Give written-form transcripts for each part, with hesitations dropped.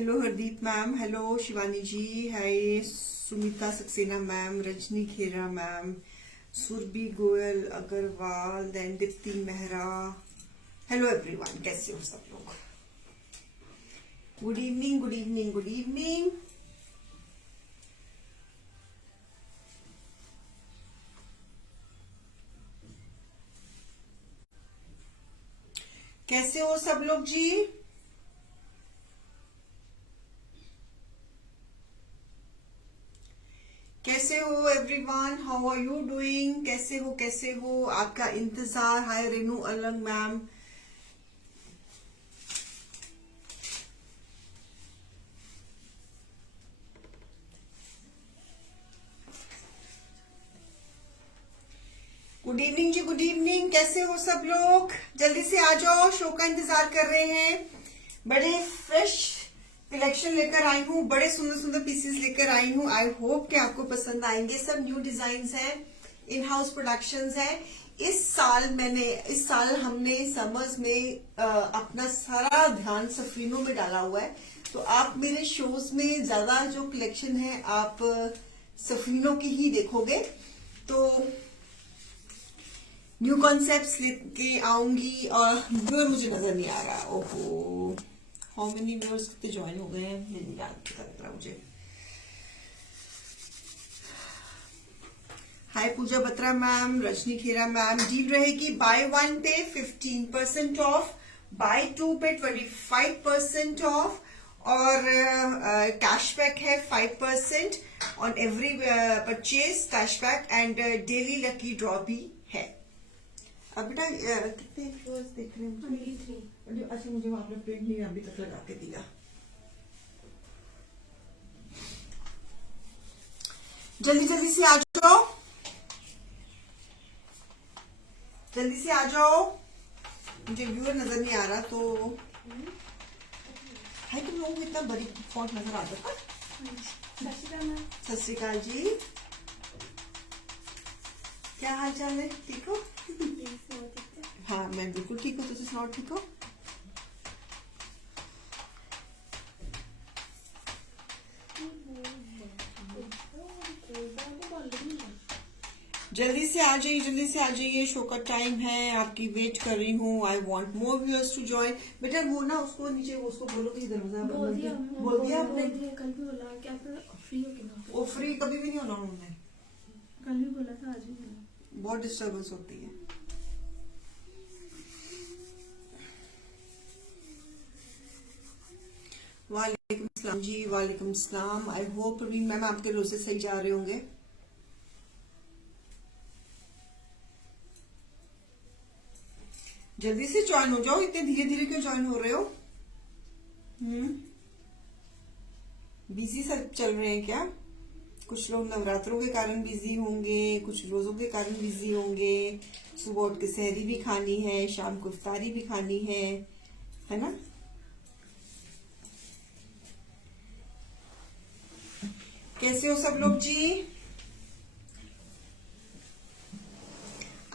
Hello Hardeep ma'am, hello Shivani ji, hi Sumita Saxena ma'am, Rajni Khera ma'am, Surbhi Goyal Agarwal, then Deepti Mehra. Hello everyone, कैसे हो सब लोग? Good evening, good evening, good evening. कैसे हो सब लोग जी? कैसे हो everyone? How are you doing? कैसे हो, कैसे हो? आपका इंतजार। Hi Renu Alang ma'am. Good evening जी, गुड इवनिंग। कैसे हो सब लोग? जल्दी से आ जाओ, शो का इंतजार कर रहे हैं। बड़े फ्रेश कलेक्शन लेकर आई हूँ, बड़े सुंदर सुंदर पीसेस लेकर आई हूँ। आई होप कि आपको पसंद आएंगे। सब न्यू डिजाइन्स हैं, इन हाउस प्रोडक्शंस हैं। इस साल हमने समर्स में अपना सारा ध्यान सफरीनों में डाला हुआ है। तो आप मेरे शोज में ज्यादा जो कलेक्शन है आप सफरीनों की ही देखोगे। तो न्यू कॉन्सेप्ट्स लेके आऊंगी। और व्यूअर मुझे नजर नहीं आ रहा। ओहो, हाउ मेनी व्यूअर्स कितने ज्वाइन हो गए हैं नहीं याद पता लग रहा मुझे। हाय पूजा Batra ma'am, Rajni Khera ma'am. Deal रहेगी बाय 1 पे 15% ऑफ, बाय 2 पे 25% ऑफ, और कैशबैक है 5% on every purchase. Cashback and daily lucky draw भी है। अब बेटा कितने व्यूअर्स देख रहे हैं? 23। अच्छा, मुझे आपने प्रिंट नहीं अभी तक लगा के दिया। जल्दी जल्दी से आ जाओ, जल्दी से आ जाओ। मुझे व्यूअर नजर नहीं आ रहा तो है। तुम लोगों को इतना बड़ी फॉन्ट नजर आ जाता? सत श्री अकाल जी, क्या हाल चाल है? ठीक हो? हाँ मैं बिल्कुल ठीक हूँ। तुम सुनाओ, ठीक हो? जल्दी से आ जाइए, जल्दी से आ जाइए। शो का टाइम है, आपकी वेट कर रही हूँ। I want more viewers to join. बेटा वो ना उसको नीचे उसको बोलो कि दरवाजा बोल दिया आपने? कल भी बोला कि आप फ्री हो के। वो फ्री कभी भी नहीं होना उन्होंने। कल भी बोला था, आज भी बोला। बहुत डिस्टर्बेंस होती है। वालेकुम सलाम जी, वालेकुम सलाम। आई होप मैम आपके रोजे सही जा रहे होंगे। जल्दी से ज्वाइन हो जाओ। इतने धीरे धीरे क्यों ज्वाइन हो रहे हो? बिजी सब चल रहे हैं क्या? कुछ लोग नवरात्रों के कारण बिजी होंगे, कुछ रोजों के कारण बिजी होंगे। सुबह उठ के सहरी भी खानी है, शाम को इफ्तारी भी खानी है ना? कैसे हो सब लोग जी?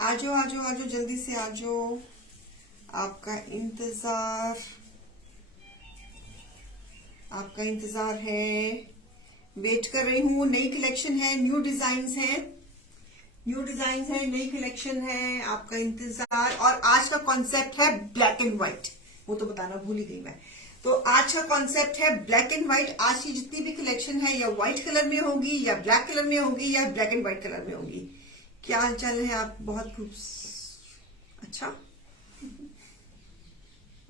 आजो आजो आजो, जल्दी से आजो। आपका इंतजार है। वेट कर रही हूँ। नई कलेक्शन है, न्यू डिजाइन्स हैं, नई कलेक्शन है। आपका इंतजार। और आज का कॉन्सेप्ट है ब्लैक एंड व्हाइट। वो तो बताना भूल ही गई मैं। तो आज का कॉन्सेप्ट है ब्लैक एंड व्हाइट। आज की जितनी भी कलेक्शन है या व्हाइट कलर में होगी, या ब्लैक कलर में होगी, या ब्लैक एंड व्हाइट कलर में होगी। क्या हाल चाल है? आप बहुत खूब।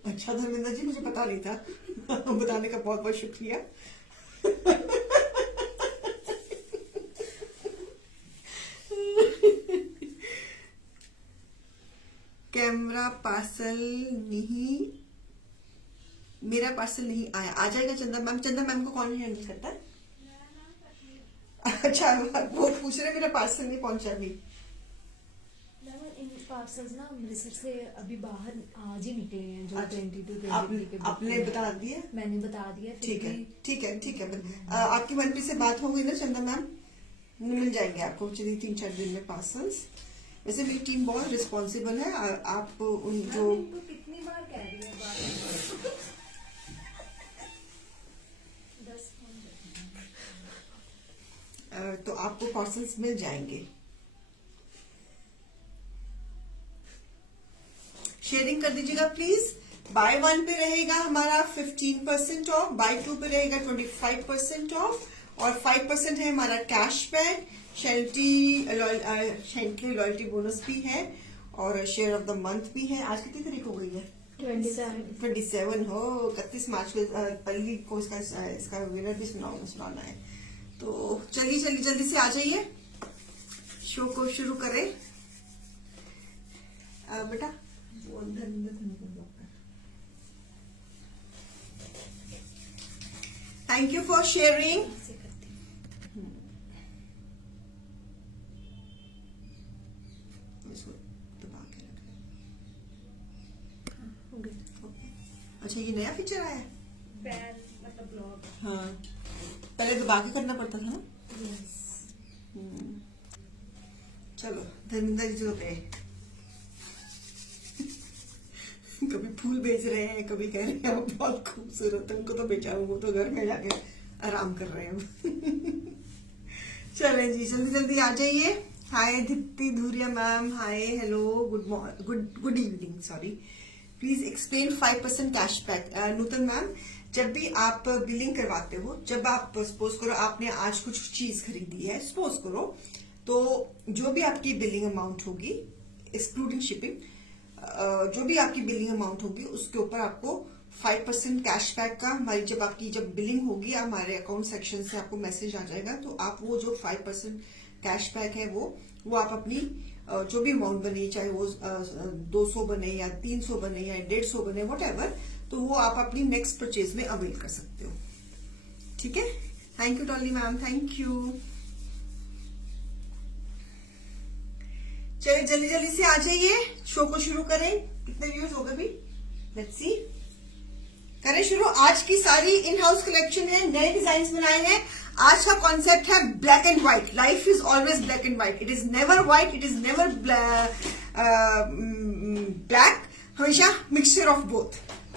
अच्छा धर्मेंद्र जी, मुझे पता नहीं था। बताने का बहुत बहुत शुक्रिया। कैमरा पार्सल नहीं, मेरा पार्सल नहीं आया। आ जाएगा चंदा मैम। चंदा मैम को कौन हैंडल करता है? अच्छा, वो पूछ रहे मेरा पार्सल नहीं पहुंचा अभी। पार्सल्स ना अमृतसर से अभी बाहर आज ही निकले हैं, जो 22 के। आपने बता दिया? मैंने बता दिया। ठीक है, ठीक है, ठीक है। आपकी मनप्रीत से बात हो गई ना चंदा मैम? मिल जाएंगे आपको 3-4 दिन में पार्सल्स। वैसे मेरी टीम बहुत रिस्पॉन्सिबल है। आप उन जो कितनी बार कह रही है बात। आपको पार्सल्स मिल जाएंगे। शेयरिंग कर दीजिएगा प्लीज। बाय 1 पे रहेगा हमारा 15% ऑफ, बाय 2 पे रहेगा 25% ऑफ, और 5% है हमारा कैशबैक। शेंटली लॉयल्टी बोनस भी है और शेयर ऑफ द मंथ भी है। आज कितनी तारीख हो गई है? 27 हो। 31 मार्च को पल्ली को इसका विनर भी सुनाना है। तो चलिए जल्दी से आ जाइए, शो को शुरू करें। बेटा वो थैंक यू फॉर शेयरिंग। अच्छा, ये नया फीचर आया है? मतलब ब्लॉग। हाँ, पहले दबा के करना पड़ता था ना। चलो धर्मिंदर जी तो गए। कभी फूल बेच रहे हैं, कभी कह रहे हैं बहुत खूबसूरत है, उनको तो बेचा हूँ, वो तो घर में जाके आराम कर रहे हैं। चलें जी, जल्दी आ जाइए। Hi Deepti Dhuria ma'am, hi, hello, good evening, sorry. Please explain 5% cashback. Nutan ma'am, जब भी आप बिलिंग करवाते हो, जब आप सपोज करो आपने आज कुछ चीज खरीदी है, सपोज करो, तो जो भी आपकी बिलिंग अमाउंट होगी एक्सक्लूडिंग शिपिंग, जो भी आपकी बिलिंग अमाउंट होगी उसके ऊपर आपको 5% कैशबैक का, हमारी जब बिलिंग होगी हमारे अकाउंट सेक्शन से आपको मैसेज आ जाएगा। तो आप वो जो 5% कैशबैक है वो आप अपनी जो भी अमाउंट बने, चाहे वो 200 बने या 300 बने या 150 बने, व्हाटएवर, तो वो आप अपनी नेक्स्ट परचेज में अवेल कर सकते हो। ठीक है, thank you Dolly ma'am, thank you. चलिए जल्दी से आ जाइए, शो को शुरू करें। कितने व्यूज हो गए भी? लेट्स सी, करें शुरू। आज की सारी इन हाउस कलेक्शन है, नए डिजाइन बनाए हैं। आज का कॉन्सेप्ट है black and white. Life is always black and white, it is never white, it is never black, हमेशा mixture of both.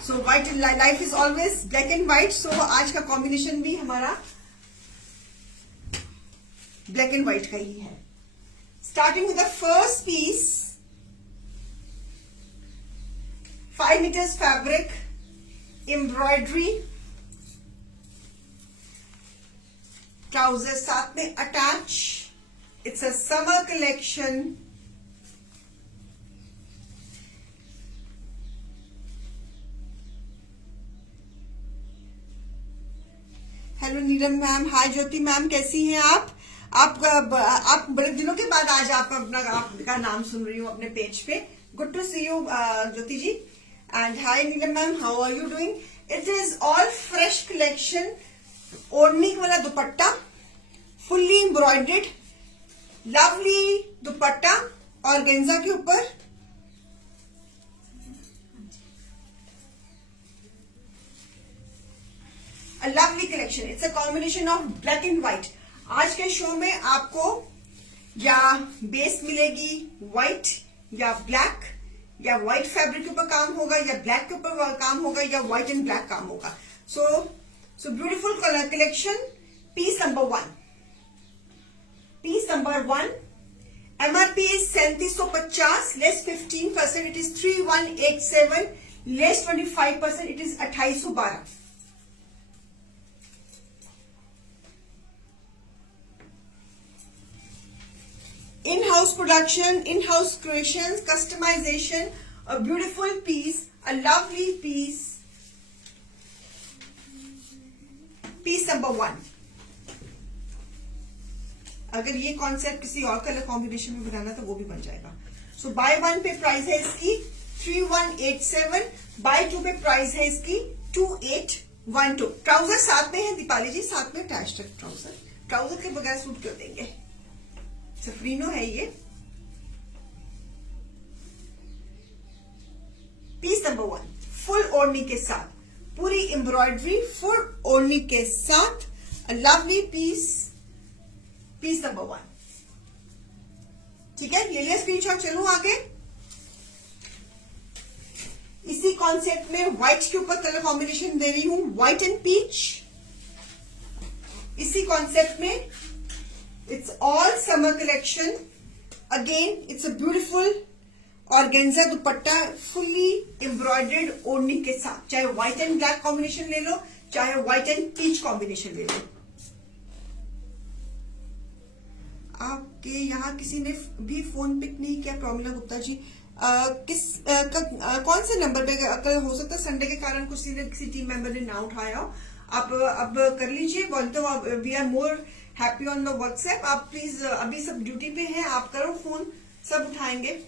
So white, life is always black and white. So आज का combination भी हमारा black and white का ही है। Starting with the first piece, 5 meters fabric, embroidery, trousers साथ में attach. It's a summer collection. Hello Neeram ma'am, hi Jyoti ma'am, कैसी हैं आप बड़े दिनों के बाद आज आपका नाम सुन रही हूँ अपने पेज पे। Good to see you Jyoti ji. And hi Neelam ma'am, how are you doing? It is all fresh collection. ओढ़नी वाला dupatta, fully embroidered, lovely dupatta और गेंजा के ऊपर a lovely collection. It's a combination of black and white. आज के शो में आपको या बेस मिलेगी व्हाइट या ब्लैक, या व्हाइट फैब्रिक के ऊपर काम होगा या ब्लैक के ऊपर काम होगा या व्हाइट एंड ब्लैक काम होगा। So beautiful colour collection. Piece number 1 MRP is 3750, less 15%, it is 3187, less 25%, it is 2812। In-house production, in-house creations, customization, a beautiful piece, a lovely piece. Piece number 1. अगर ये concept किसी और colour combination में बनाना तो वो भी बन जाएगा। सो बाय 1 पे प्राइस है इसकी 3187, बाय 2 पे प्राइस है इसकी 2812। ट्राउजर साथ में है दीपाली जी, साथ में अटैच्ड है ट्राउजर के बगैर सूट क्यों देंगे? सफरीनो है ये। पीस नंबर 1 फुल ओढ़नी के साथ, पूरी एम्ब्रॉयडरी, फुल ओढ़नी के साथ, लवली पीस। पीस नंबर 1, ठीक है, ये लिया स्क्रीनशॉट। चलूं आगे। इसी कॉन्सेप्ट में व्हाइट के ऊपर कलर कॉम्बिनेशन दे रही हूं, व्हाइट एंड पीच। इसी कॉन्सेप्ट में It's all summer collection. Again, it's a beautiful organza dupatta fully embroidered ओढ़नी के साथ, चाहे व्हाइट एंड ब्लैक कॉम्बिनेशन ले लो, चाहे व्हाइट एंड पीच कॉम्बिनेशन ले लो। आपके यहाँ किसी ने भी फोन पिक नहीं किया प्रमिला गुप्ता जी? कौन से नंबर पे? कल हो सकता है संडे के कारण किसी टीम मेंबर ने ना उठाया हो। आप अब कर लीजिए, बोलते हो we are more happy on the WhatsApp. आप प्लीज, अभी सब ड्यूटी पे हैं, आप करो फोन, सब उठाएंगे।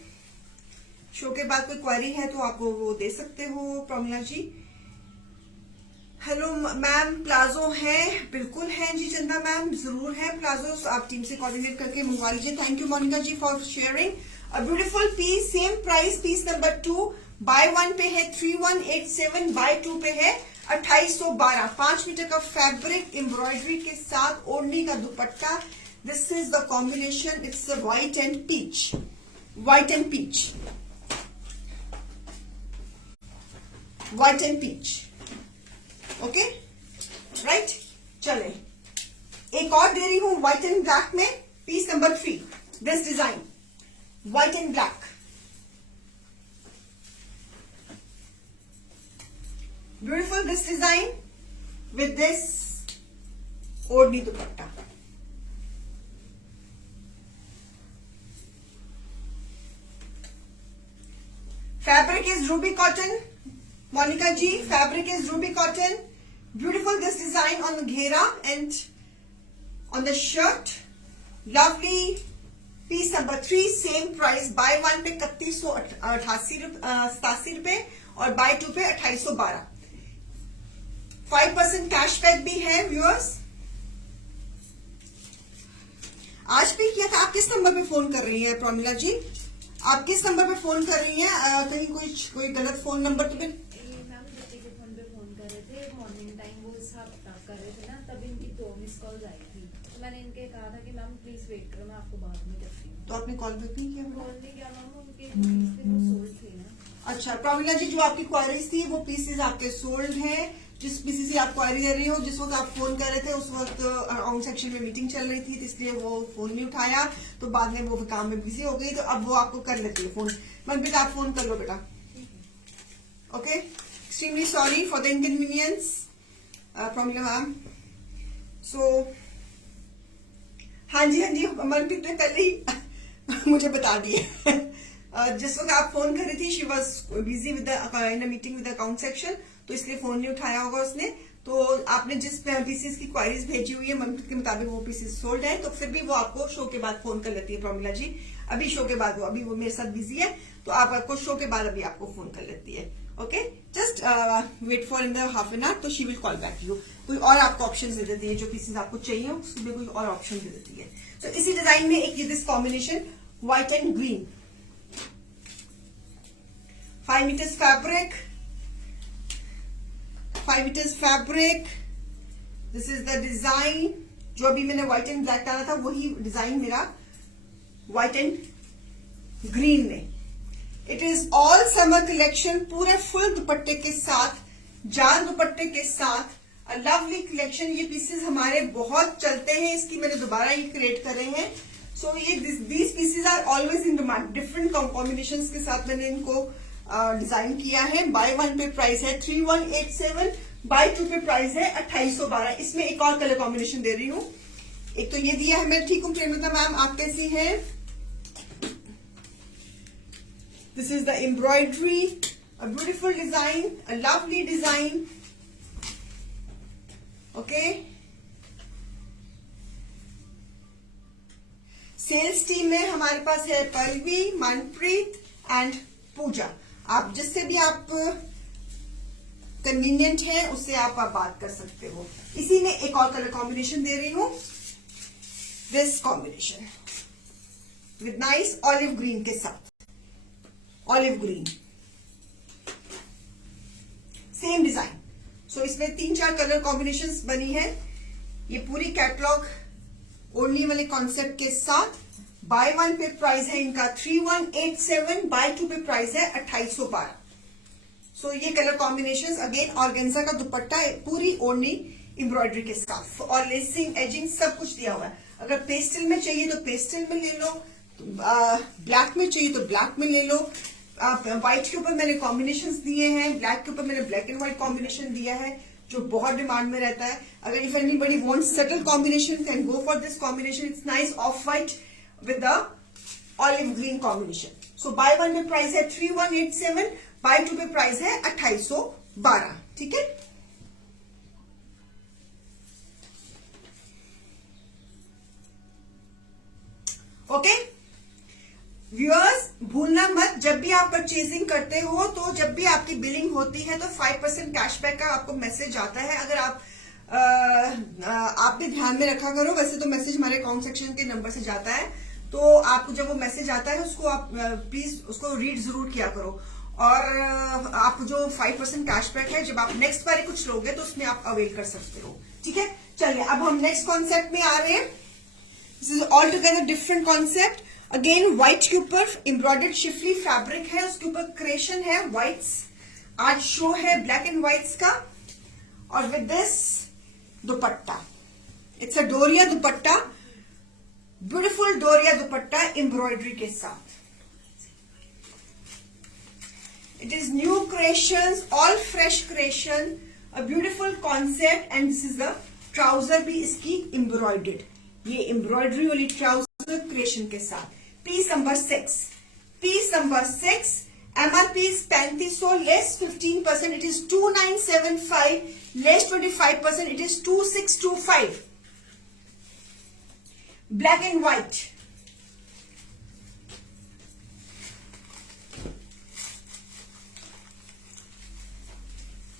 शो के बाद कोई क्वेरी है तो आप वो दे सकते हो प्रमिला जी। हेलो मैम, प्लाजो है? बिल्कुल है जी चंदा मैम, जरूर है प्लाजो। आप टीम से कोऑर्डिनेट करके मंगवा लीजिए। Thank you Monika ji for sharing. A beautiful piece, same price, piece number 2 buy 1 pay है 3187, बाय 2 पे है 2812। 5 मीटर का फैब्रिक एम्ब्रॉयडरी के साथ ओढ़नी का dupatta. This is the combination, it's white and peach, white and peach, white and peach. Okay right, चले एक और दे रही हूं व्हाइट एंड ब्लैक में, piece number 3। This design white and black, beautiful this design with this ओढ़नी dupatta. Fabric is ruby cotton Monica ji, fabric is ruby cotton. Beautiful this design on the घेरा and on the shirt, lovely. Piece number 3, same price, bye 1 पे 3187 रुपए और bye 2 पे 2812। 5% cashback भी है viewers. आज भी किया था। आप किस नंबर पे फोन कर रही हैं प्रमिला जी? आप किस नंबर पे फोन कर रही हैं? कहीं कोई गलत फोन नंबर तो मैम दीदी के फोन पे फोन कर रहे थे मॉर्निंग टाइम, वो हिसाब कर रहे थे ना, तब इनकी 2 मिस कॉल आई थी। तो मैंने इनके कहा था कि मैम प्लीज वेट करो, मैं आपको बाद में करती हूँ। तो आपने कॉल बैक नहीं किया? कॉल नहीं किया मैम, उनके पीस थे वो सोल्ड थे ना। अच्छा प्रमिला जी, जो आपकी क्वारीज थी वो पीसेज आपके सोल्ड हैं। जिस पीसी से आप क्वारी दे रही हो, जिस वक्त आप फोन कर रहे थे उस वक्त ऑन सेक्शन में मीटिंग चल रही थी, इसलिए वो फोन नहीं उठाया। तो बाद में वो काम में बिजी हो गई, तो अब वो आपको कर लेती है फोन। मनप्रीत आप फोन कर लो बेटा। Okay, extremely sorry for the inconvenience Pramila ma'am. So हाँ जी मनप्रीत ने पहले ही मुझे बता दिया। जिस वक्त आप फोन कर रही थी, she was busy with in meeting with account section, तो इसलिए फोन नहीं उठाया होगा उसने। तो आपने जिस पीसीस की क्वारीज भेजी हुई है मनप्रीत के मुताबिक वो पीसीस सोल्ड है, तो फिर भी वो आपको शो के बाद फोन कर लेती है प्रमिला जी। अभी शो के बाद अभी वो मेरे साथ बिजी है, तो आपको शो के बाद अभी आपको फोन कर लेती है। Okay, just wait for in the half an hour, तो she will call back you. कोई और आपको ऑप्शन दे देती है, जो पीसेस आपको चाहिए उसमें कोई और ऑप्शन दे देती है। तो इसी डिजाइन में एक this combination white and green, 5 meters fabric, 5 meters fabric. This is the design. जो अभी मैंने व्हाइट एंड ब्लैक डाला था वही डिजाइन मेरा व्हाइट एंड ग्रीन में। It is all summer collection, पूरे फुल दुपट्टे के साथ, जान दुपट्टे के साथ, अ लवली कलेक्शन। ये पीसेस हमारे बहुत चलते हैं, इसकी मैंने दोबारा ये क्रिएट कर रहे हैं। सो ये these pieces are always in demand. Different combinations के साथ मैंने इनको डिजाइन किया है। बाय 1 पे प्राइस है 3187, बाय 2 पे प्राइस है 2812। इसमें एक और कलर कॉम्बिनेशन दे रही हूं। एक तो ये दिया है, मैं ठीक हूं प्रेमिता मैम, आप कैसी हैं? This is the embroidery, a beautiful design, a lovely design. Okay, sales team में हमारे पास है पल्लवी, मनप्रीत एंड पूजा। आप जिससे भी आप कन्वीनियंट है उससे आप बात कर सकते हो। इसी में एक और कलर कॉम्बिनेशन दे रही हूं, this combination with nice olive green के साथ, ऑलिव ग्रीन, सेम डिजाइन। सो इसमें 3-4 कलर कॉम्बिनेशंस बनी है। ये पूरी कैटलॉग ओढ़नी वाले कॉन्सेप्ट के साथ। बाय 1 पे प्राइस है इनका 3187, बाय 2 पे प्राइस है 2812। सो ये कलर कॉम्बिनेशंस, अगेन ऑर्गेन्जा का दुपट्टा, पूरी ओढ़नी एम्ब्रॉयडरी के साथ और लेसिंग, एजिंग सब कुछ दिया हुआ है। अगर पेस्टल में चाहिए तो पेस्टल में ले लो, ब्लैक में चाहिए तो ब्लैक में ले लो। व्हाइट के ऊपर मैंने कॉम्बिनेशंस दिए हैं, ब्लैक के ऊपर मैंने ब्लैक एंड व्हाइट कॉम्बिनेशन दिया है जो बहुत डिमांड में रहता है। अगर if anybody wants subtle combination can go for this combination. It's nice of white with the olive green combination. So bye one pay price है 3187, बाय टू पे प्राइस है 2812। ठीक है, ओके व्यूअर्स, भूलना मत जब भी आप परचेजिंग करते हो तो जब भी आपकी बिलिंग होती है तो 5% कैशबैक का आपको मैसेज आता है। अगर आप भी ध्यान में रखा करो। वैसे तो मैसेज हमारे अकाउंट सेक्शन के नंबर से जाता है, तो आपको जब वो मैसेज आता है उसको आप प्लीज उसको रीड जरूर किया करो। और आप जो 5% कैशबैक है, जब आप नेक्स्ट बार कुछ लोगे तो उसमें आप अवेल कर सकते हो। ठीक है, चलिए अब हम नेक्स्ट कॉन्सेप्ट में आ रहे हैं। This is all together different concept. Again white के ऊपर एम्ब्रॉयडर्ड शिफली फैब्रिक है, उसके ऊपर क्रिएशन है व्हाइट्स। आज शो है ब्लैक एंड व्हाइट्स का, और विद दिस दुपट्टा, इट्स अ डोरिया दुपट्टा, ब्यूटीफुल डोरिया दुपट्टा एम्ब्रॉयडरी के साथ। It is new creations, all fresh creation, a beautiful concept. And this is the trouser भी इसकी एम्ब्रॉयडर्ड, ये एम्ब्रॉयडरी वाली ट्राउजर क्रिएशन के साथ। Piece number 6, piece number 6, MRP is 3500, less 15%, it is 2975, less 25%, it is 2625। Black and white,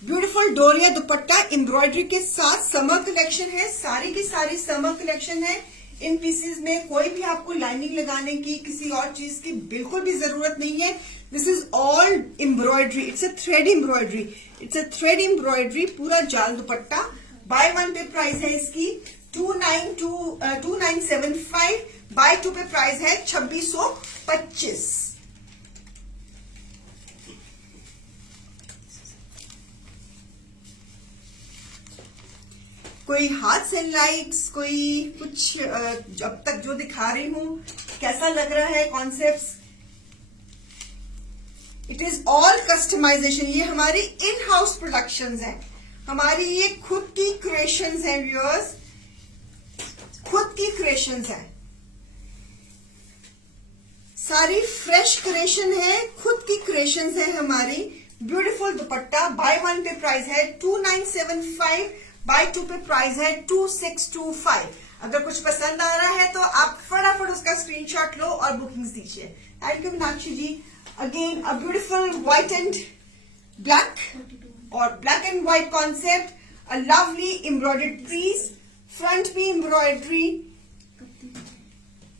beautiful डोरिया dupatta embroidery के साथ। Summer collection है, सारी की सारी समर कलेक्शन है। इन पीसेस में कोई भी आपको लाइनिंग लगाने की, किसी और चीज की बिल्कुल भी जरूरत नहीं है। This is all embroidery, it's a thread embroidery, it's a thread embroidery, पूरा जाल दुपट्टा। बाय वन पे प्राइस है इसकी 2975, बाय टू पे प्राइस है 2625। कोई हार्ट्स एंड लाइक्स, कोई कुछ अब तक जो दिखा रही हूं कैसा लग रहा है concepts? It is all customisation. ये हमारी इन हाउस प्रोडक्शंस हैं, हमारी ये खुद की क्रिएशंस हैं व्यूअर्स, खुद की क्रिएशंस हैं, सारी फ्रेश क्रिएशन है, खुद की क्रिएशंस है हमारी। ब्यूटीफुल दुपट्टा, बाय वन पे प्राइस है 2975, बाय टू पे प्राइस है 2625। अगर कुछ पसंद आ रहा है तो आप फटाफट उसका स्क्रीनशॉट लो और बुकिंग्स दीजिए। Thank you Meenakshi ji. Again a beautiful white and black और black and white concept, a lovely embroidered piece, front भी एम्ब्रॉयडरी,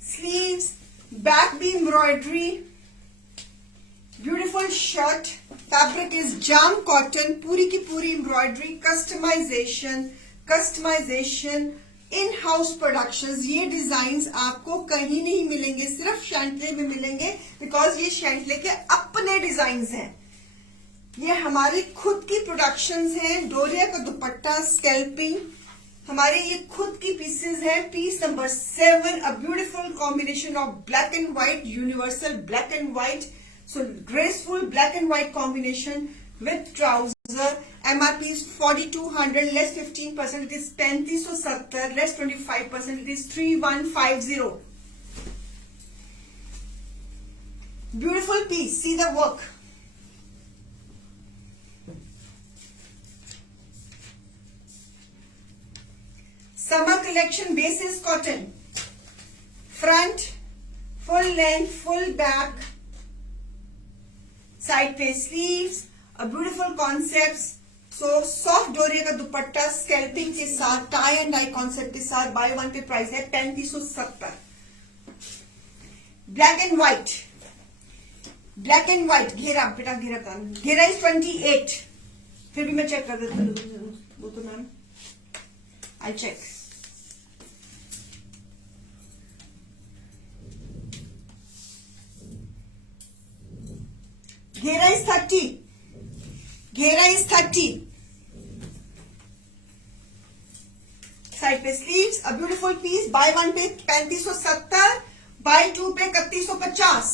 स्लीव्स, बैक भी embroidery, beautiful shirt, fabric is jam cotton, पूरी की पूरी embroidery, customization, customization, in house productions. ये designs आपको कहीं नहीं मिलेंगे, सिर्फ शैंटले में मिलेंगे, बिकॉज ये शैंटले के अपने डिजाइन्स हैं, ये हमारी खुद की प्रोडक्शंस हैं। डोरिया का दुपट्टा, स्कैल्पिंग, हमारे ये खुद की पीसेस हैं। Piece number 7, a beautiful combination of black and white, universal black and white, so graceful black and white combination with trouser. MRP is 4200, less 15%, it is 3570, less 25%, it is 3150. Beautiful piece, see the work. Summer collection, base is cotton, front full length, full back, side पे sleeves, a beautiful concepts. So soft डोरिया का दुपट्टा scalping के साथ, tie and die concept के साथ, bye one pay price है 3570। Black and white, black and white घेरा, बेटा घेरा का घेरा इज 28। फिर भी मैं चेक कर देती हूँ वो तो मैम, आई चेक। घेरा इज 30, घेरा इज 30, साइड पे sleeves, a beautiful piece, buy one pay 3570, bye two पे 3150।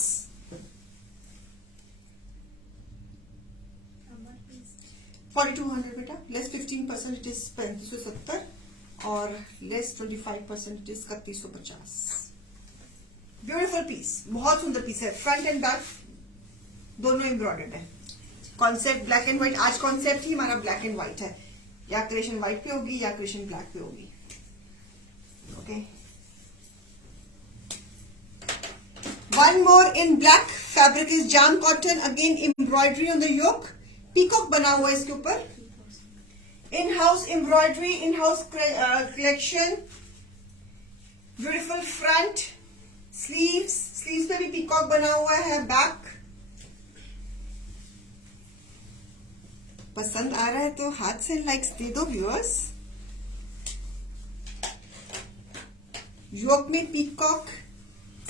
हमारे पीस 4200 बेटा, लेस 15% इट इज 3570 और less 25% it is 3150। Beautiful piece, बहुत सुंदर पीस है, फ्रंट एंड बैक दोनों एम्ब्रॉयडर्ड है। कॉन्सेप्ट ब्लैक एंड व्हाइट, आज कॉन्सेप्ट ही हमारा ब्लैक एंड व्हाइट है, या क्रिएशन व्हाइट पे होगी या क्रिएशन ब्लैक पे होगी। Okay, one more in black, fabric is jam cotton, again embroidery on the yoke, peacock बना हुआ है इसके ऊपर, in house embroidery, in house collection, beautiful front, sleeves पे भी पीकॉक बना हुआ है, बैक। पसंद आ रहा है तो हाथ से लाइक्स दे दो व्यूअर्स। योक में पीकॉक,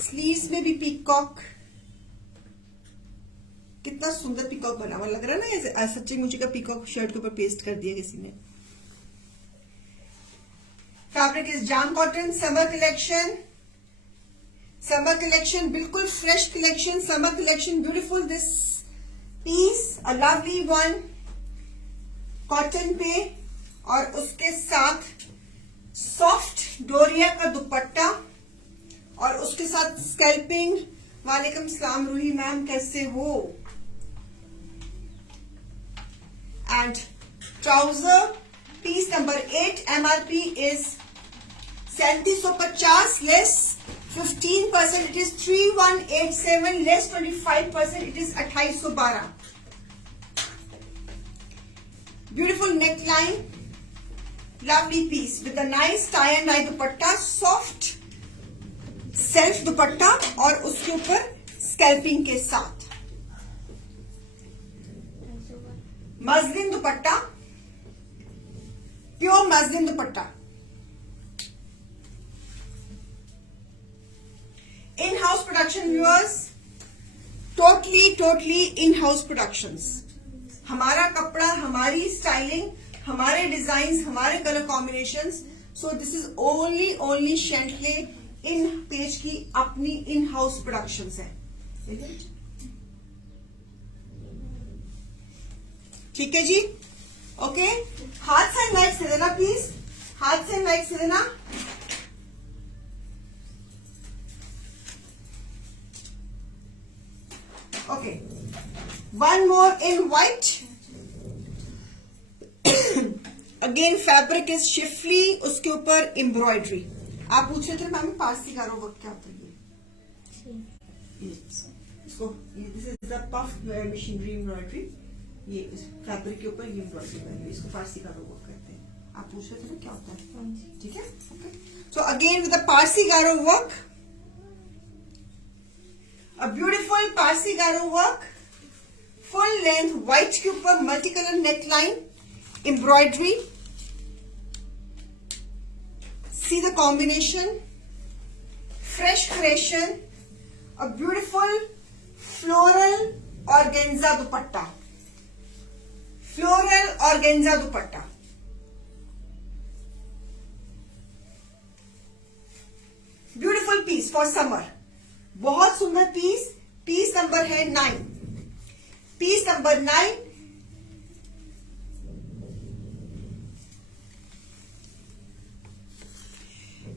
स्लीव्स में भी पीकॉक, कितना सुंदर पीकॉक बना हुआ लग रहा है ना, ऐसे सच्ची मुझे का पीकॉक शर्ट के ऊपर पेस्ट कर दिया किसी ने। Fabric is jam cotton, summer collection बिल्कुल fresh collection, summer collection beautiful. This piece a lovely one cotton पे, और उसके साथ सॉफ्ट डोरिया का दुपट्टा, और उसके साथ स्कैल्पिंग। वालेकुम सलाम रूही मैम, कैसे हो? And trouser piece number 8, MRP is 3750, less 15% it is 3187, less 25% it is 2812। Beautiful neckline, lovely piece with a nice tie and dye dupatta, soft self dupatta, और उसके ऊपर स्कैल्पिंग के साथ muslin dupatta, pure muslin dupatta. In house production viewers, totally in house productions. हमारा कपड़ा, हमारी styling, हमारे design, हमारे colour combinations. So this is only शेंटले इन पेज की अपनी इन हाउस प्रोडक्शंस है। ठीक है जी, ओके। हाथ से लाइक से देना प्लीज, हाथ से लाइक से देना। Okay, one more in white, again fabric is Schiffli, उसके ऊपर एम्ब्रॉयडरी। आप पूछ रहे थे मैम पारसी गारो वर्क क्या होता है? इसको this is the puff machinery embroidery, ये इस फैब्रिक के ऊपर ये एम्ब्रॉयडरी बनी है, इसको पारसी गारो वर्क कहते हैं। आप पूछ रहे थे ना क्या होता है? ठीक है, okay. So again with the Parsi Garo work, a beautiful Parsi Garo work, full length white के ऊपर multi colour neckline, embroidery. See the combination, fresh creation, a beautiful floral organza dupatta, floral organza dupatta। Beautiful piece for summer, बहुत सुंदर piece. Piece number है 9, piece number 9।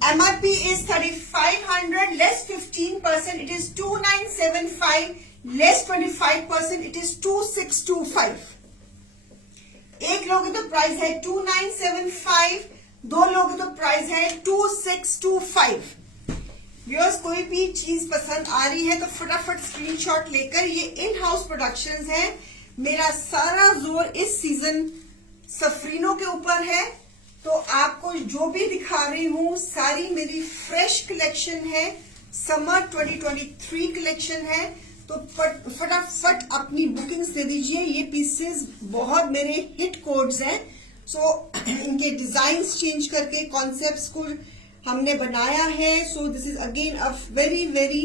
MRP is 3500, less 15% it is 2975, less 25% it is 2625। एक लोगे तो price है 2975, दो लोगे तो प्राइस है 2625। व्यूअर्स, कोई भी चीज पसंद आ रही है तो फटाफट स्क्रीनशॉट लेकर, ये इन हाउस प्रोडक्शंस है। मेरा सारा जोर इस सीजन सफरीनों के ऊपर है, तो आपको जो भी दिखा रही हूं सारी मेरी फ्रेश कलेक्शन है, समर 2023 कलेक्शन है। तो फटाफट अपनी बुकिंग्स दे दीजिए। ये पीसेस बहुत मेरे हिट कोड्स हैं, सो इनके डिजाइन्स चेंज करके कॉन्सेप्ट्स को हमने बनाया है। So this is again a very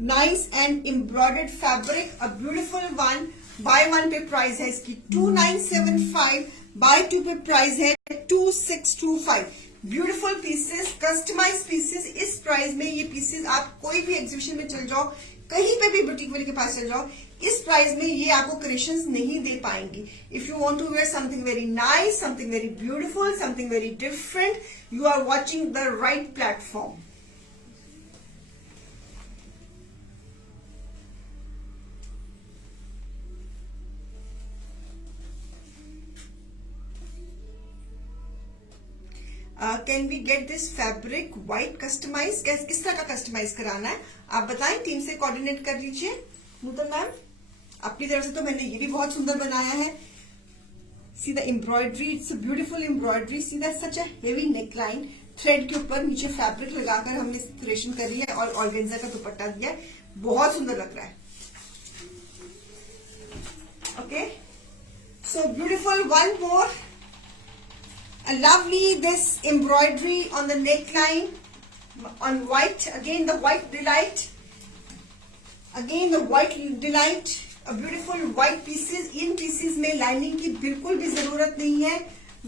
nice and embroidered fabric, a beautiful one. Buy one pay price है इसकी 2975, बाय टू पे प्राइस है 2625। Beautiful pieces, customise pieces. इस प्राइस में ये पीसेस आप कोई भी एग्जीबिशन में चल जाओ, कहीं पे भी बुटीक वाले के पास चल जाओ, इस प्राइस में ये आपको क्रिएशंस नहीं दे पाएंगी। If you want to wear something very nice, something very beautiful, something very different, you are watching the right platform. Can we get this fabric white customise? किस तरह का कस्टमाइज कराना है आप बताएं, टीम से कोऑर्डिनेट कर लीजिए। नूतन मैम, अपनी तरफ से तो मैंने ये भी बहुत सुंदर बनाया है। See the embroidery, it's a beautiful embroidery. See that such a heavy neckline, thread के ऊपर नीचे फैब्रिक लगाकर हमने क्रिएशन करी है और ऑर्गेन्जा का दुपट्टा दिया है, बहुत सुंदर लग रहा है। Okay, so beautiful, one more, a lovely this embroidery on the neckline on white, again the white delight, again the white delight, a beautiful white pieces। In pieces में लाइनिंग की बिल्कुल भी जरूरत नहीं है,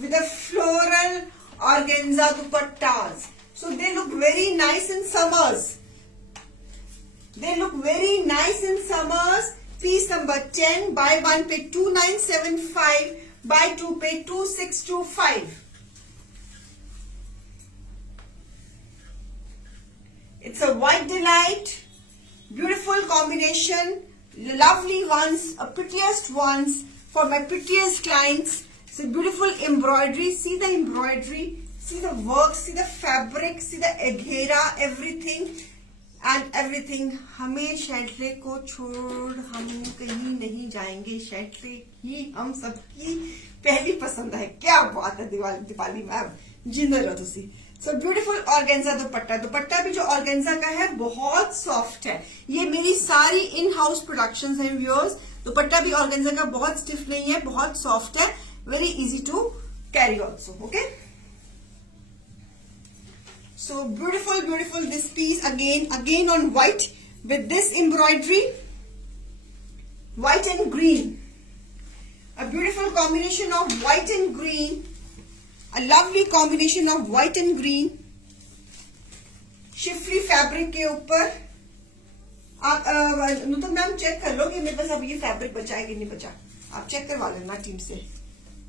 with a floral organza dupattas, so they look very nice in summers, they look very nice in summers। Piece number 10, buy one पे 2975, buy two पे 2625। It's a white delight, beautiful combination, lovely ones, a prettiest ones for my prettiest clients. It's a beautiful embroidery. See the embroidery, see the work, see the fabric, see the aghera, everything and everything। हमें शेटले को छोड़ हम कहीं नहीं जाएंगे, शेटले ही हम सबकी पहली पसंद है। क्या बात है दीपाली मैम, जिंदा रहो तुसी। सो ब्यूटीफुल ऑर्गेन्जा दुपट्टा, दुपट्टा भी जो ऑर्गेन्जा का है बहुत सॉफ्ट है। ये मेरी सारी इन हाउस प्रोडक्शंस हैं व्यूअर्स। दुपट्टा भी ऑर्गेन्जा का बहुत स्टिफ नहीं है, बहुत सॉफ्ट है, very easy to carry also. Okay, so beautiful beautiful this piece, again on white with this embroidery, white and green, a beautiful combination of white and green, a lovely combination of white and green, Schiffli fabric के ऊपर। आप नूतन ma'am check कर लो कि मेरे पास अब ये fabric बचा है कि नहीं बचा, आप चेक करवा लेना टीम से,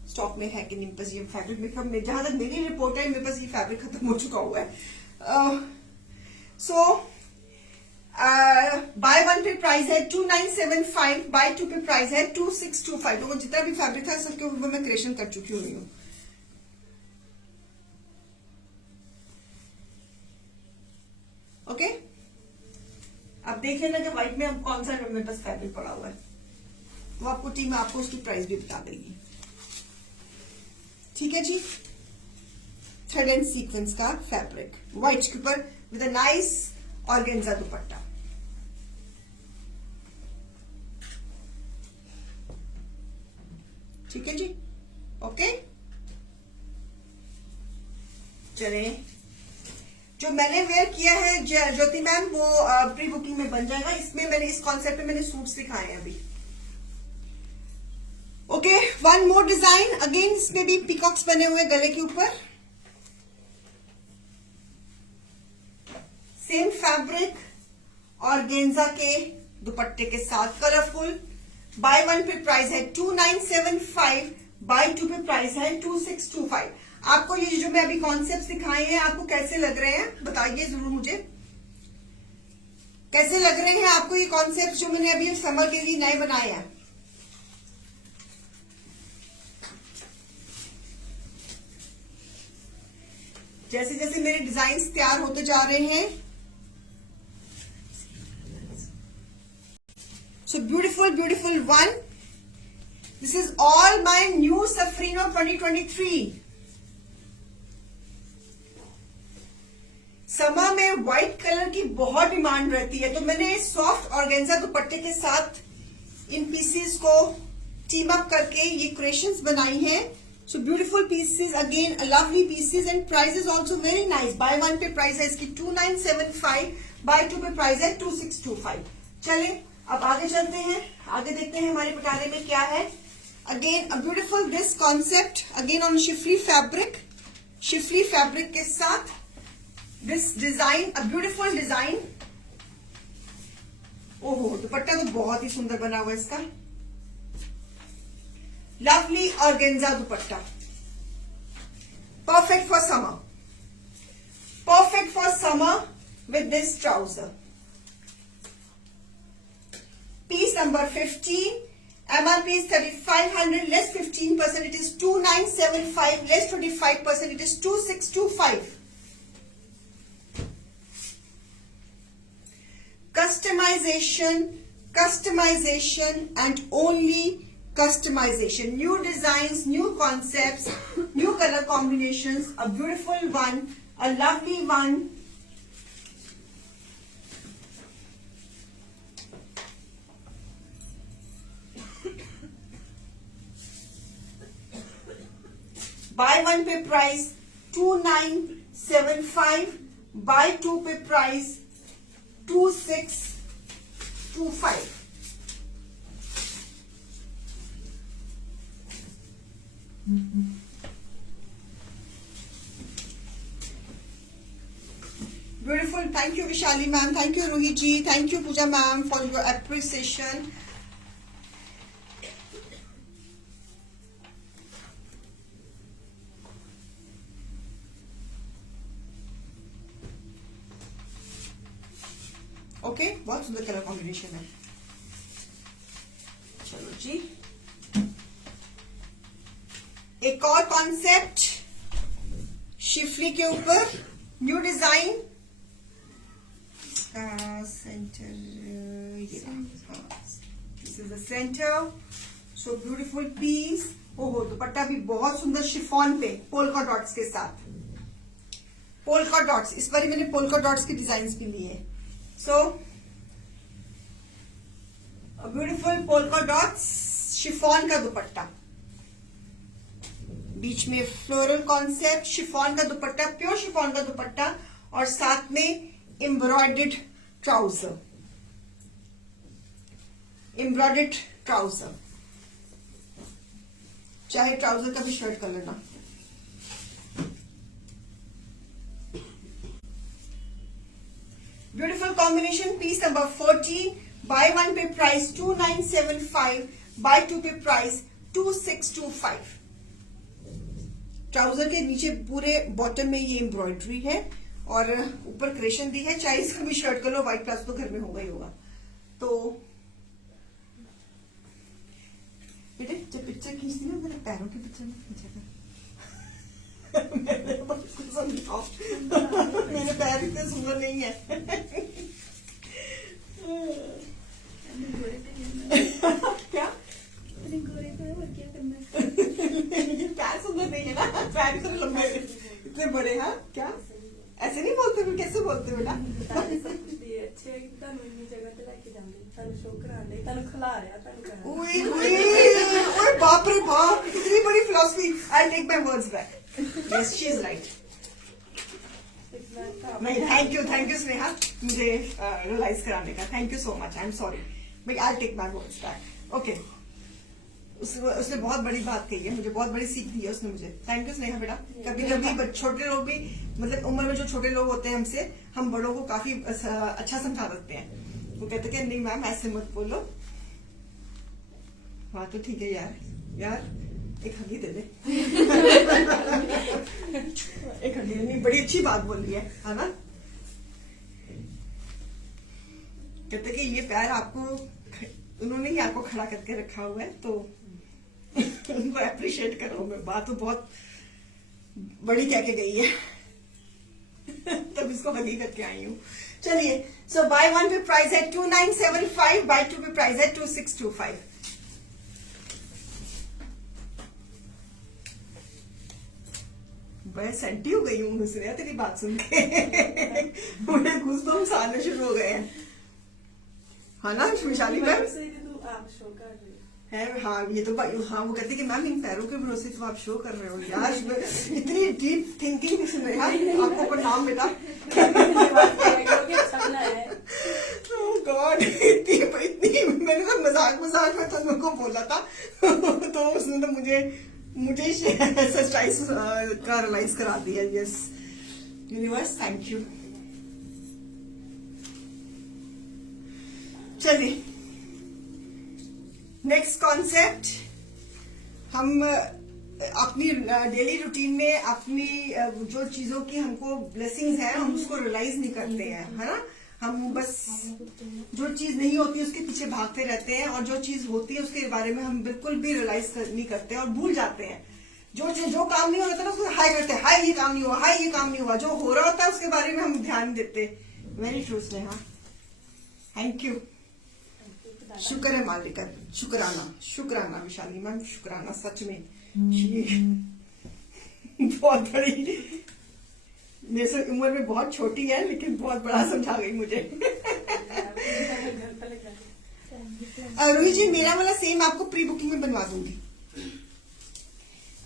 स्टॉक में है कि नहीं पास ये फैब्रिक। में जहां तक मेरी रिपोर्ट है मेरे पास ये फैब्रिक खत्म हो चुका हुआ है। सो बाय वन पे प्राइस है 2975, बाय टू पे प्राइस है 2625। तो जितना भी फैब्रिक था सबके ऊपर मैं क्रिएशन कर चुकी हुई हूँ। ओके, अब देख लेना कि व्हाइट में अब कौन सा मेरे पास फैब्रिक पड़ा हुआ है, वो आपको टीम आपको उसकी प्राइस भी बता देगी। ठीक है जी, थ्रेड एंड सीक्वेंस का फैब्रिक व्हाइट के ऊपर विद अ नाइस ऑर्गेन्जा दुपट्टा। ठीक है जी, ओके। चले, जो मैंने वेयर किया है ज्योति मैम वो प्री बुकिंग में बन जाएगा। इसमें मैंने इस कॉन्सेप्ट में मैंने सूट्स दिखाए हैं अभी। ओके, वन मोर डिजाइन, अगेन इसमें भी पिकॉक्स बने हुए गले के ऊपर, सेम फैब्रिक ऑर्गेन्जा के दुपट्टे के साथ, colourful. Bye one pay price है 2975, बाय टू पे प्राइस है 2625। आपको ये जो मैं अभी कॉन्सेप्ट दिखाए हैं आपको कैसे लग रहे हैं बताइए जरूर मुझे, कैसे लग रहे हैं आपको ये कॉन्सेप्ट जो मैंने अभी समर के लिए नए बनाए हैं। जैसे जैसे मेरे डिजाइन तैयार होते जा रहे हैं। So beautiful beautiful one, this is all my new सफरीनो 2023। समर में व्हाइट कलर की बहुत डिमांड रहती है, तो मैंने सॉफ्ट ऑर्गेन्जा दुपट्टे के साथ इन पीसेस को टीम अप करके ये क्रिएशंस बनाई है। So beautiful pieces, again lovely pieces and price is also very nice. Bye one pay price है इसकी 2975, बाय टू पे प्राइस है 2625। चले अब आगे चलते हैं, आगे देखते हैं हमारे पटारे में क्या है। Again a beautiful this concept, again on Schiffli fabric, Schiffli fabric के साथ this design, a beautiful design. ओहो, दुपट्टा तो बहुत ही सुंदर बना हुआ है इसका। Lovely organza dupatta, perfect for summer, perfect for summer with this trouser. Piece number 15, MRP is 3500, less 15%, it is 2975, less 25%, it is 2625. Customization and only customization. New designs, new concepts, new color combinations, a beautiful one, a lovely one. Buy one पे price 2975, buy two पे price 2625. Beautiful. Thank you Vishali ma'am, thank you Ruhi ji, thank you Pooja ma'am for your appreciation. Okay, बहुत सुंदर colour combination है। चलो जी, एक और concept schiffli के ऊपर, new design, centre, this is the centre, so beautiful piece. ओहो, दुपट्टा भी बहुत सुंदर शिफॉन पे पोलका डॉट्स के साथ, पोलका डॉट्स। इस बार मैंने पोलका डॉट्स की डिजाइन भी ली है। So, a beautiful polka dots chiffon का दुपट्टा, बीच में फ्लोरल कॉन्सेप्ट, शिफॉन का दुपट्टा, प्योर शिफॉन का दुपट्टा, और साथ में एम्ब्रॉयडर्ड ट्राउजर, एम्ब्रॉयडर्ड ट्राउजर, चाहे ट्राउजर का भी शर्ट कर लेना। Beautiful combination, piece number 14. Buy one पे price 2975, buy two पे price 2625. ट्राउजर के नीचे पूरे बॉटम में ये एम्ब्रॉयडरी है और ऊपर क्रेशन दी है। चाहे इसका भी शर्ट कर लो, व्हाइट प्लाजो तो घर में होगा ही होगा। तो बेटे जब पिक्चर खींचती ना, मेरे पैरों की पिक्चर में खींचा कर। मेरे पैर इतने सुंदर नहीं है। क्या पैर सुंदर नहीं है ना, पैर इतने लंबे इतने बड़े हैं। क्या ऐसे नहीं बोलते, फिर कैसे बोलते बेटा? बाप रे बाप, इतनी बड़ी philosophy. I take my words back. Yes, she is right. नहीं, थैंक यू स्नेहा, मुझे रियलाइज कराने का। Thank you so much, I am sorry. I take my words back. Okay, उसने बहुत बड़ी बात कही है, मुझे बहुत बड़ी सीख दी है उसने मुझे। थैंक यू स्नेहा बेटा। कभी कभी छोटे लोग भी, मतलब उम्र में जो छोटे लोग होते हैं हमसे, हम बड़ों को काफी अच्छा समझा देते हैं। वो कहते हैं नहीं मैम ऐसे मत बोलो। हाँ तो ठीक है यार एक हगी दे दे। एक हगी, नहीं बड़ी अच्छी बात बोल रही है ना। कहते कि ये प्यार आपको, उन्होंने ही आपको खड़ा करके रखा हुआ है, तो उनको अप्रिशिएट करो। मैं बात तो बहुत बड़ी कह के गई है। तब इसको हगी करके आई हूँ। चलिए, सो बाय वन पे प्राइस है 2975, बाय टू पे प्राइस है 2625। मैं सेंटी हो गई हूँ दूसरे तेरी बात सुन के। मुझे गूज़बम्स आने शुरू हो गए हैं, है ना विशाली मैम? है हाँ, ये तो हाँ, वो कहती कि मैम इन पैरों के भरोसे तो आप शो कर रहे हो। यार इतनी डीप थिंकिंग इसमें है। आपको प्रणाम बेटा। गॉड, इतनी मैंने तो मजाक में तुमको बोला था। तो उसने तो मुझे मुझे सच्चाई का रियलाइज करा दिया. Yes universe, thank you. चलिए नेक्स्ट कॉन्सेप्ट. हम अपनी डेली रूटीन में अपनी जो चीजों की हमको ब्लेसिंग्स है हम उसको रियलाइज नहीं करते हैं, है ना. हम बस जो चीज नहीं होती उसके पीछे भागते रहते हैं और जो चीज होती है उसके बारे में हम बिल्कुल भी रियलाइज नहीं करते और भूल जाते हैं. जो काम नहीं हो रहा था ना उसको हाई करते हैं, हाई ये काम नहीं हुआ, हाई ये काम नहीं हुआ. जो हो रहा होता है उसके बारे में हम ध्यान नहीं देते. Very true Sneha, thank you. शुक्र है मालिका, शुक्राना विशाली मैम, शुक्राना सच में. बहुत बड़ी, मेरे से उम्र में बहुत छोटी है लेकिन बहुत बड़ा समझा गई मुझे. रोहित जी मेरा वाला सेम आपको प्री बुकिंग में बनवा दूंगी.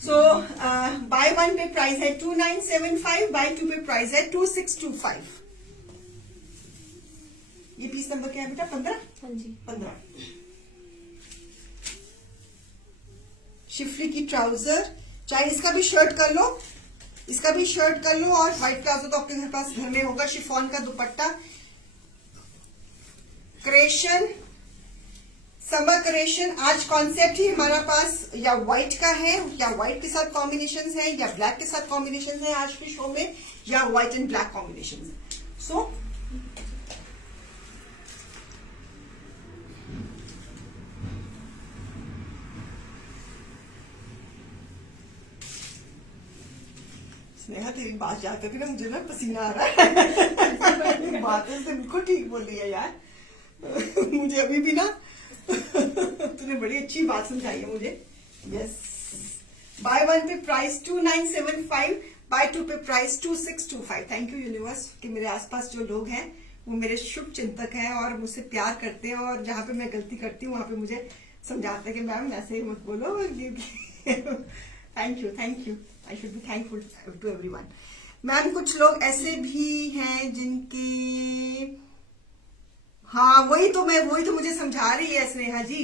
सो बाय 1 पे प्राइस है 2975, बाय 2 पे प्राइस है 2625. ये पीस नंबर क्या है बेटा? 15. हाँ जी 15. शिफली की ट्राउजर, चाहे इसका भी शर्ट कर लो, इसका भी शर्ट कर लो, और व्हाइट प्लाजो तो आपके घर में होगा. शिफॉन का दुपट्टा, क्रेशन, समर क्रेशन. आज कॉन्सेप्ट ही हमारा पास या व्हाइट का है, या व्हाइट के साथ कॉम्बिनेशन है, या ब्लैक के साथ कॉम्बिनेशन है आज के शो में, या व्हाइट एंड ब्लैक कॉम्बिनेशन है. सो स्नेहा तेरी बात याद करके ना मुझे ना पसीना आ रहा है. बात है बिल्कुल ठीक बोल रही है यार. मुझे अभी भी ना तूने बड़ी अच्छी बात समझाई है मुझे. यस, बाय 1 पे प्राइस 2975, बाय 2 पे प्राइस 2625. थैंक यू यूनिवर्स कि मेरे आसपास जो लोग हैं वो मेरे शुभ चिंतक हैं और मुझसे प्यार करते हैं, और जहां पे मैं गलती करती हूँ वहां पे मुझे समझाते हैं कि मैम ऐसे ही मत बोलो. Thank you. I should be thankful to everyone. Ma'am कुछ लोग ऐसे भी हैं जिनके, हाँ वही तो मुझे समझा रही है स्नेहा जी,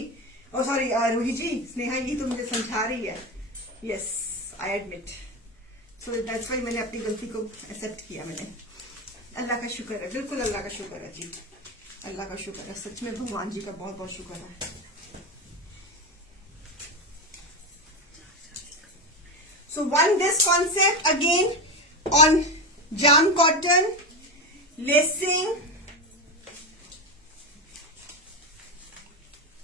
और सॉरी रूही जी, स्नेहा यही तो मुझे समझा रही है. Yes I admit. So that's why मैंने अपनी गलती को एक्सेप्ट किया. मैंने, अल्लाह का शुक्र है, बिल्कुल अल्लाह का शुक्र है जी, अल्लाह का शुक्र है. सच में भगवान जी का बहुत बहुत शुक्र है. So one this concept again on jam cotton, lacing,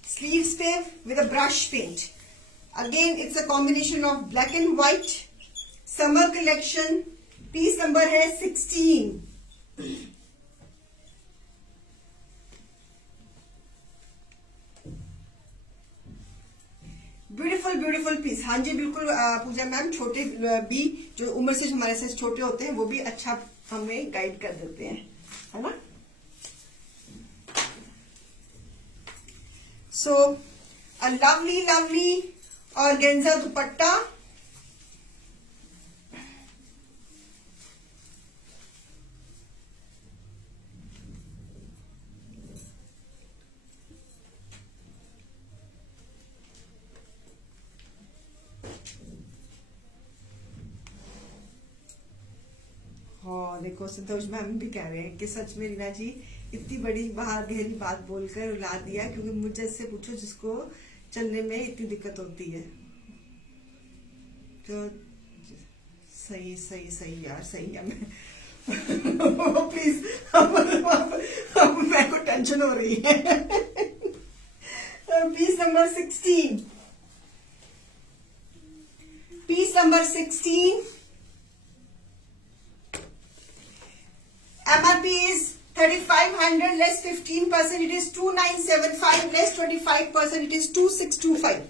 sleeves पे with a brush paint. Again it's a combination of black and white. Summer collection. Piece number है 16. Beautiful piece. हाँ जी बिल्कुल पूजा मैम. छोटे भी जो उम्र से हमारे से छोटे होते हैं वो भी अच्छा हमें गाइड कर देते हैं, है ना. सो अ लवली ऑर्गेन्जा दुपट्टा. हाँ देखो संतोष मैम भी कह रहे हैं कि सच में रीना जी इतनी बड़ी बाहर गहरी बात बोलकर रुला दिया, क्योंकि मुझे से पूछो जिसको चलने में इतनी दिक्कत होती है. तो सही यार, सही है. मैं प्लीज अब मेरे को टेंशन हो रही है. Piece number 16. Piece number 16. MRP is 3500 less 15%, it is 2975 less 25%, it is 2625.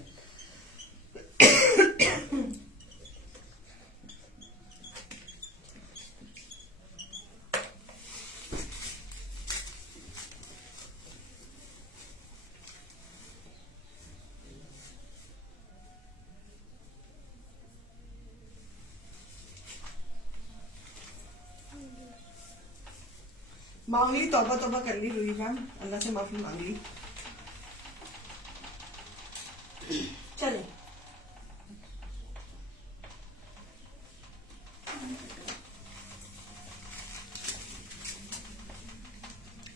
मांग ली, तौबा कर ली रूही मैम, अल्लाह से माफी मांग ली. चले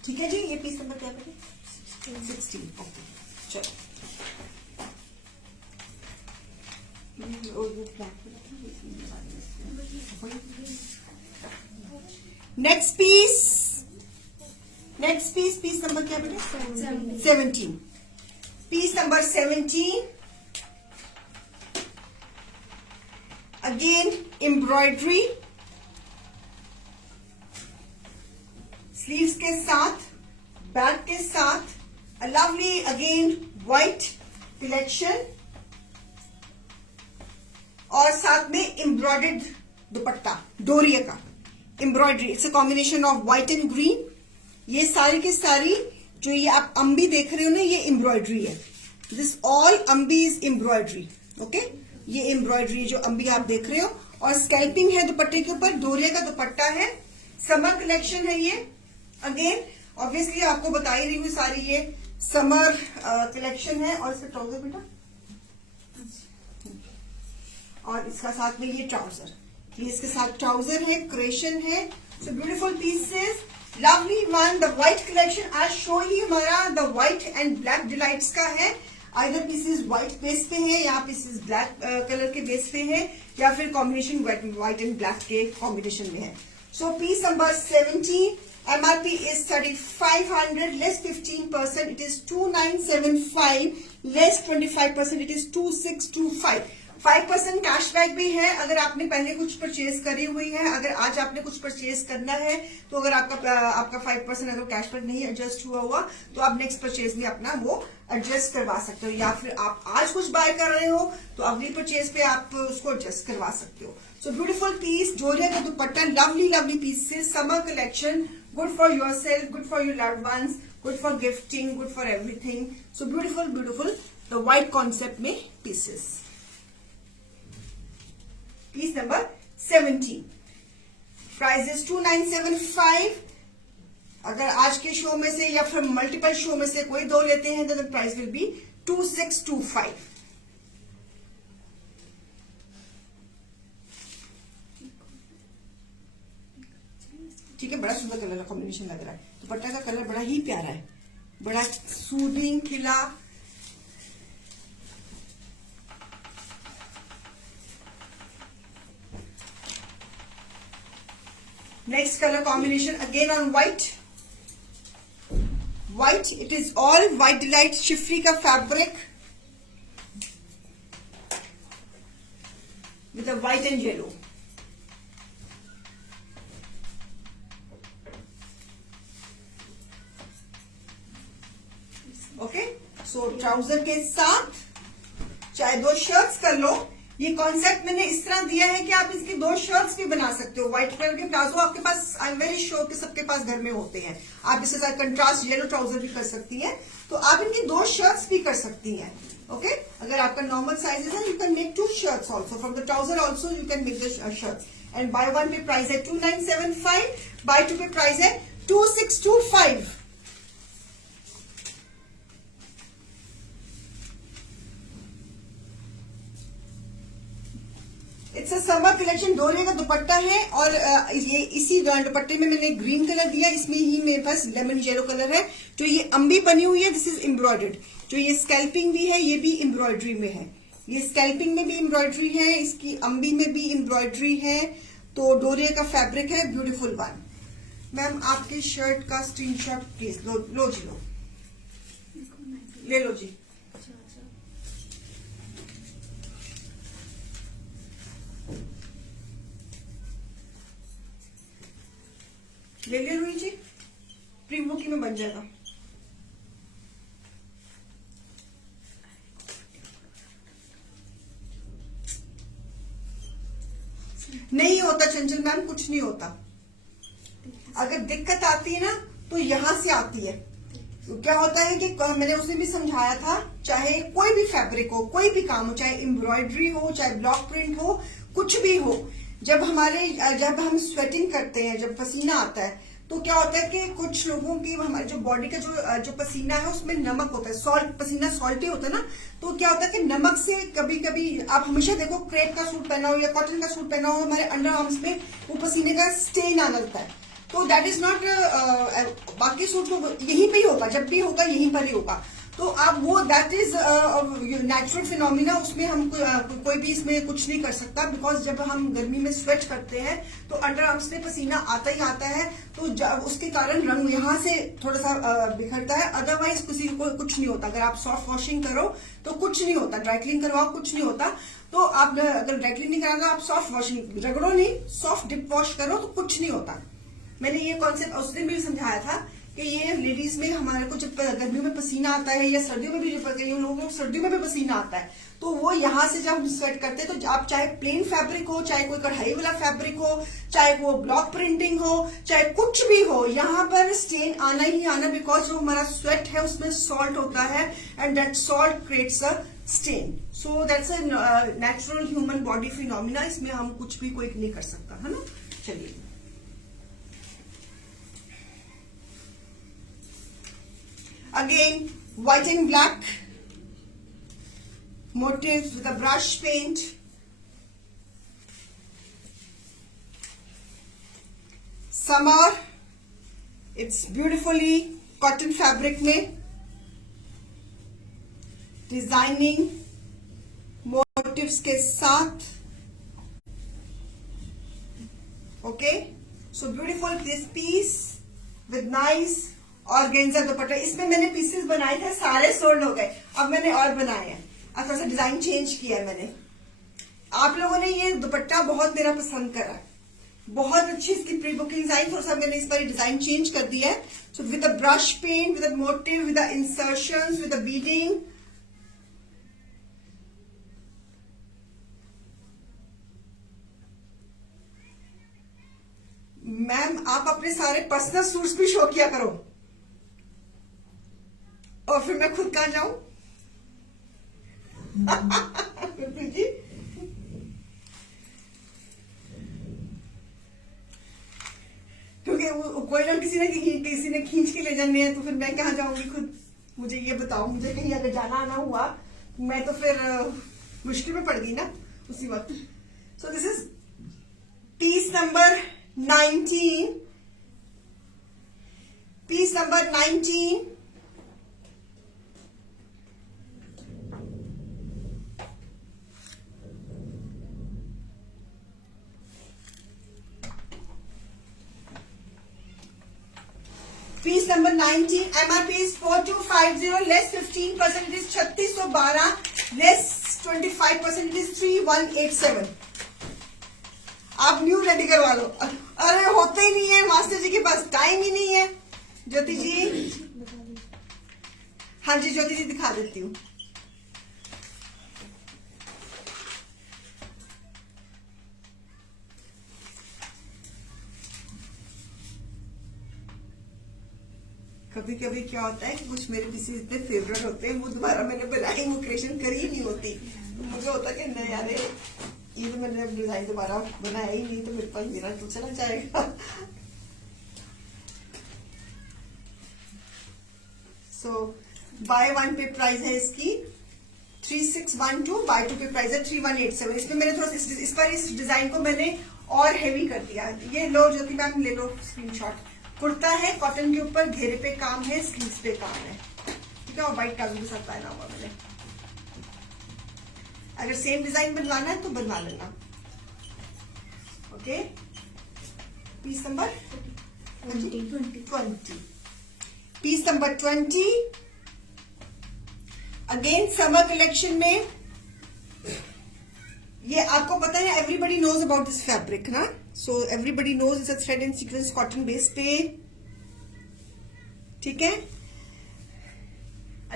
ठीक है जी, ये पीस नंबर क्या है? 16। ओके, चलो। नेक्स्ट पीस, पीस नंबर क्या बेटा? 17। Piece number 17, again embroidery, sleeves के साथ, बैक के साथ, a lovely again white collection, और साथ में एम्ब्रॉयडर्ड दुपट्टा, डोरिया का embroidery. It's a combination of white and green. ये सारी की सारी जो ये आप अम्बी देख रहे हो ना, ये एम्ब्रॉयडरी है। दिस ऑल अम्बी इज एम्ब्रॉयडरी। ओके, ये एम्ब्रॉयडरी जो अम्बी आप देख रहे हो, और स्कैल्पिंग है दुपट्टे के ऊपर, डोरिया का दुपट्टा है, समर कलेक्शन है ये। अगेन ऑब्वियसली आपको बता ही रही हूँ, सारी ये समर कलेक्शन है। और इसका ट्राउजर बेटा, और इसका साथ में ये ट्राउजर, ये इसके साथ ट्राउजर है, क्रेशन है। So beautiful pieces, lovely one. The white collection आज शो ही हमारा the white and black delights का है। आइदर पीसेस व्हाइट बेस पे है, या पीसेस ब्लैक कलर के बेस पे है, या फिर कॉम्बिनेशन व्हाइट एंड ब्लैक के कॉम्बिनेशन में है। सो piece number 17, MRP is 3500, less 15%, it is 2975, less 25%, it is 2625। 5% cashback भी है अगर आपने पहले कुछ परचेज करी हुई है। अगर आज आपने कुछ परचेज करना है तो अगर आपका 5% अगर कैशबैक नहीं एडजस्ट हुआ तो आप नेक्स्ट परचेज में अपना वो एडजस्ट करवा सकते हो, या फिर आप आज कुछ बाय कर रहे हो तो अगली परचेज पे आप उसको एडजस्ट करवा सकते हो। सो ब्यूटीफुल पीस, डोरिया का dupatta, lovely lovely pieces, summer collection, good for yourself, good for your loved ones, good for gifting, good for everything. So beautiful beautiful the white concept में pieces. Piece number 17, price is 2975। अगर आज के show में से या फिर multiple show में से कोई दो लेते हैं तो द प्राइस विल बी 2625। ठीक है, बड़ा सुंदर कलर का कॉम्बिनेशन लग रहा है। दुपट्टा का कलर बड़ा ही प्यारा है, बड़ा सूदिंग खिला। Next color combination again on white. White, it is all white delight शिफरी का fabric with a white and yellow. Okay, so trouser के साथ चाहे दो शर्ट्स कर लो। ये कॉन्सेप्ट मैंने इस तरह दिया है कि आप इसकी दो शर्ट्स भी बना सकते हो। व्हाइट कलर के प्लाजो आपके पास, आई एम वेरी श्योर कि सबके पास घर में होते हैं। आप इसके साथ कंट्रास्ट येलो ट्राउजर भी कर सकती हैं, तो आप इनकी दो शर्ट्स भी कर सकती हैं। ओके, अगर आपका नॉर्मल साइज है you can make 2 shirts also, from the trouser also you can make the shirts. And bye one pay price है 2975, बाय टू पे प्राइस है 2625। इट्स अ समर कलेक्शन, डोरिया का दुपट्टा है, और ये इसी दुपट्टे में मैंने ग्रीन कलर दिया, इसमें ही मेरे पास लेमन येलो कलर है। जो ये अम्बी बनी हुई है दिस इज एम्ब्रॉयडर्ड। जो ये स्कैल्पिंग भी है ये भी एम्ब्रॉयडरी में है, ये स्कैल्पिंग में भी एम्ब्रॉयडरी है, इसकी अम्बी में भी एम्ब्रॉयडरी है। तो डोरिया का फैब्रिक है, ब्यूटीफुल वन। मैम आपके शर्ट का स्क्रीनशॉट प्लीज लो जी, लो ले लो जी। ले ले रुई जी, प्री बुकिंग में बन जाएगा। नहीं होता चंचल मैम, कुछ नहीं होता। अगर दिक्कत आती है ना तो यहां से आती है। तो क्या होता है कि मैंने उसे भी समझाया था, चाहे कोई भी फैब्रिक हो, कोई भी काम हो, चाहे एम्ब्रॉयडरी हो, चाहे ब्लॉक प्रिंट हो, कुछ भी हो, जब हम स्वेटिंग करते हैं, जब पसीना आता है तो क्या होता है कि कुछ लोगों की हमारे जो बॉडी का जो पसीना है उसमें नमक होता है, सॉल्ट, पसीना सॉल्टी होता है ना। तो क्या होता है कि नमक से कभी कभी आप हमेशा देखो क्रेप का सूट पहना हो या कॉटन का सूट पहना हो, हमारे अंडर आर्म्स में वो पसीने का स्टेन आना लगता है। तो दैट इज नॉट, बाकी सूट तो यहीं पे ही होगा, जब भी होगा यहीं पर ही होगा। तो आप वो दैट इज नेचुरल फिनोमिना, उसमें हम कोई भी इसमें कुछ नहीं कर सकता। बिकॉज जब हम गर्मी में स्वेट करते हैं तो अंडर आर्म्स में पसीना आता ही आता है, तो उसके कारण रंग यहाँ से थोड़ा सा बिखरता है। अदरवाइज किसी को कुछ नहीं होता। अगर आप सॉफ्ट वॉशिंग करो तो कुछ नहीं होता, ड्राई क्लीन करवाओ कुछ नहीं होता। तो आप अगर ड्राई क्लीन नहीं कराना, आप सॉफ्ट वॉशिंग रगड़ो नहीं, सॉफ्ट डिप वॉश करो तो कुछ नहीं होता। मैंने ये कॉन्सेप्ट उस दिन भी समझाया था कि ये लेडीज में हमारे को जब गर्मियों में पसीना आता है, या सर्दियों में भी जब लोगों को सर्दियों में भी पसीना आता है, तो वो यहाँ से जब हम स्वेट करते हैं, तो आप चाहे प्लेन फैब्रिक हो, चाहे कोई कढ़ाई वाला फैब्रिक हो, चाहे वो ब्लॉक प्रिंटिंग हो, चाहे कुछ भी हो, यहाँ पर स्टेन आना ही आना। बिकॉज जो हमारा स्वेट है उसमें सॉल्ट होता है, and that salt creates a stain. So that's a natural human body phenomena. इसमें हम कुछ भी कोई नहीं कर सकता, है ना। चलिए, again white and black motifs with a brush paint, summer, it's beautifully cotton fabric में डिजाइनिंग मोटिव्स के साथ। Okay, so beautiful this peace with nice organza दुपट्टा। इसमें मैंने पीसेस बनाए थे, सारे सोल्ड हो गए, अब मैंने और बनाए हैं, अब थोड़ा सा डिजाइन चेंज किया है मैंने। आप लोगों ने ये दुपट्टा बहुत मेरा पसंद करा, बहुत अच्छी इसकी प्री बुकिंग आई, थोड़ा सा मैंने इस पर डिजाइन चेंज कर दिया है। So with a brush paint, with a motif, with a insertions, with a beading. Ma'am आप अपने सारे पर्सनल सूट्स भी शो किया करो, और फिर मैं खुद कहाँ जाऊं। जी, क्योंकि कोई ना किसी ने खींच के ले जाने हैं, तो फिर मैं कहाँ जाऊंगी खुद। मुझे ये बताओ, मुझे कहीं अगर जाना आना हुआ मैं तो फिर मुश्किल में पड़ गई ना उसी वक्त। So this is piece number 19, piece number 19। Piece number 19, MRP is 4250, less 15%, it is 3612, less 25%, it is 3187। आप न्यू रेडी करवा लो। अरे होते ही नहीं है, मास्टर जी के पास टाइम ही नहीं है। ज्योति जी, हाँ जी ज्योति जी दिखा देती हूँ। कभी कभी क्या होता है कि कुछ मेरे पीसेस इतने फेवरेट होते हैं, वो दोबारा मैंने बनाई, वो क्रिएशन करी ही नहीं होती। तो मुझे होता कि नहीं यार, ये तो मैंने डिजाइन दोबारा बनाया ही नहीं, तो मेरे पास मेरा तो चला जाएगा। सो बाय वन पे प्राइस है इसकी 3612, बाय टू पे प्राइस है 3187। इसमें मैंने थोड़ा इस पर इस डिजाइन को मैंने और हैवी कर दिया। ये लो ज्योति मैम, ले लो स्क्रीनशॉट। कुर्ता है कॉटन के ऊपर, घेरे पे काम है, स्लीव्स पे काम है, ठीक है, और व्हाइट काजू के साथ पहना हुआ मैंने। अगर सेम डिजाइन बनवाना है तो बनवा लेना। Okay, piece number 20, piece number 20। Again summer collection में, ये आपको पता है, everybody knows about this fabric ना। So everybody knows it's a thread and sequins cotton base पे, ठीक है।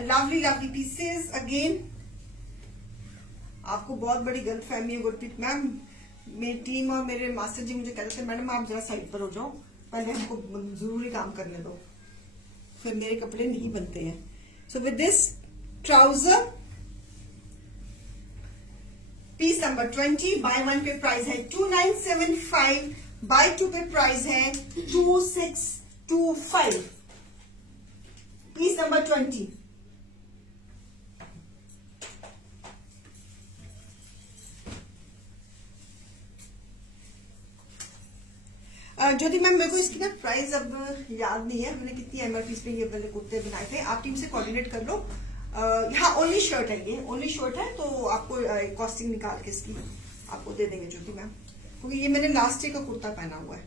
Lovely lovely pieces. अगेन आपको बहुत बड़ी गलत फहमी है गुरप्रीत मैम, मेरी टीम और मेरे मास्टर जी मुझे कहते थे मैडम आप जरा साइड पर हो जाओ, पहले हमको जरूरी काम करने दो, फिर मेरे कपड़े नहीं बनते हैं। So with this trouser, piece number 20, buy one pay price है 2975, बाय टू पे प्राइस है 2625। Piece number 20। ज्योति मैम मेरे को इसकी ना प्राइस अब याद नहीं है, मैंने कितनी एमआरपी पे ये वाले कुर्ते बनाए थे। आप टीम से कोऑर्डिनेट कर लो। हाँ ओनली शर्ट है, ये ओनली शर्ट है, तो आपको कॉस्टिंग निकाल के इसकी आपको दे देंगे ज्योति मैम, क्योंकि ये मैंने लास्ट डे का कुर्ता पहना हुआ है।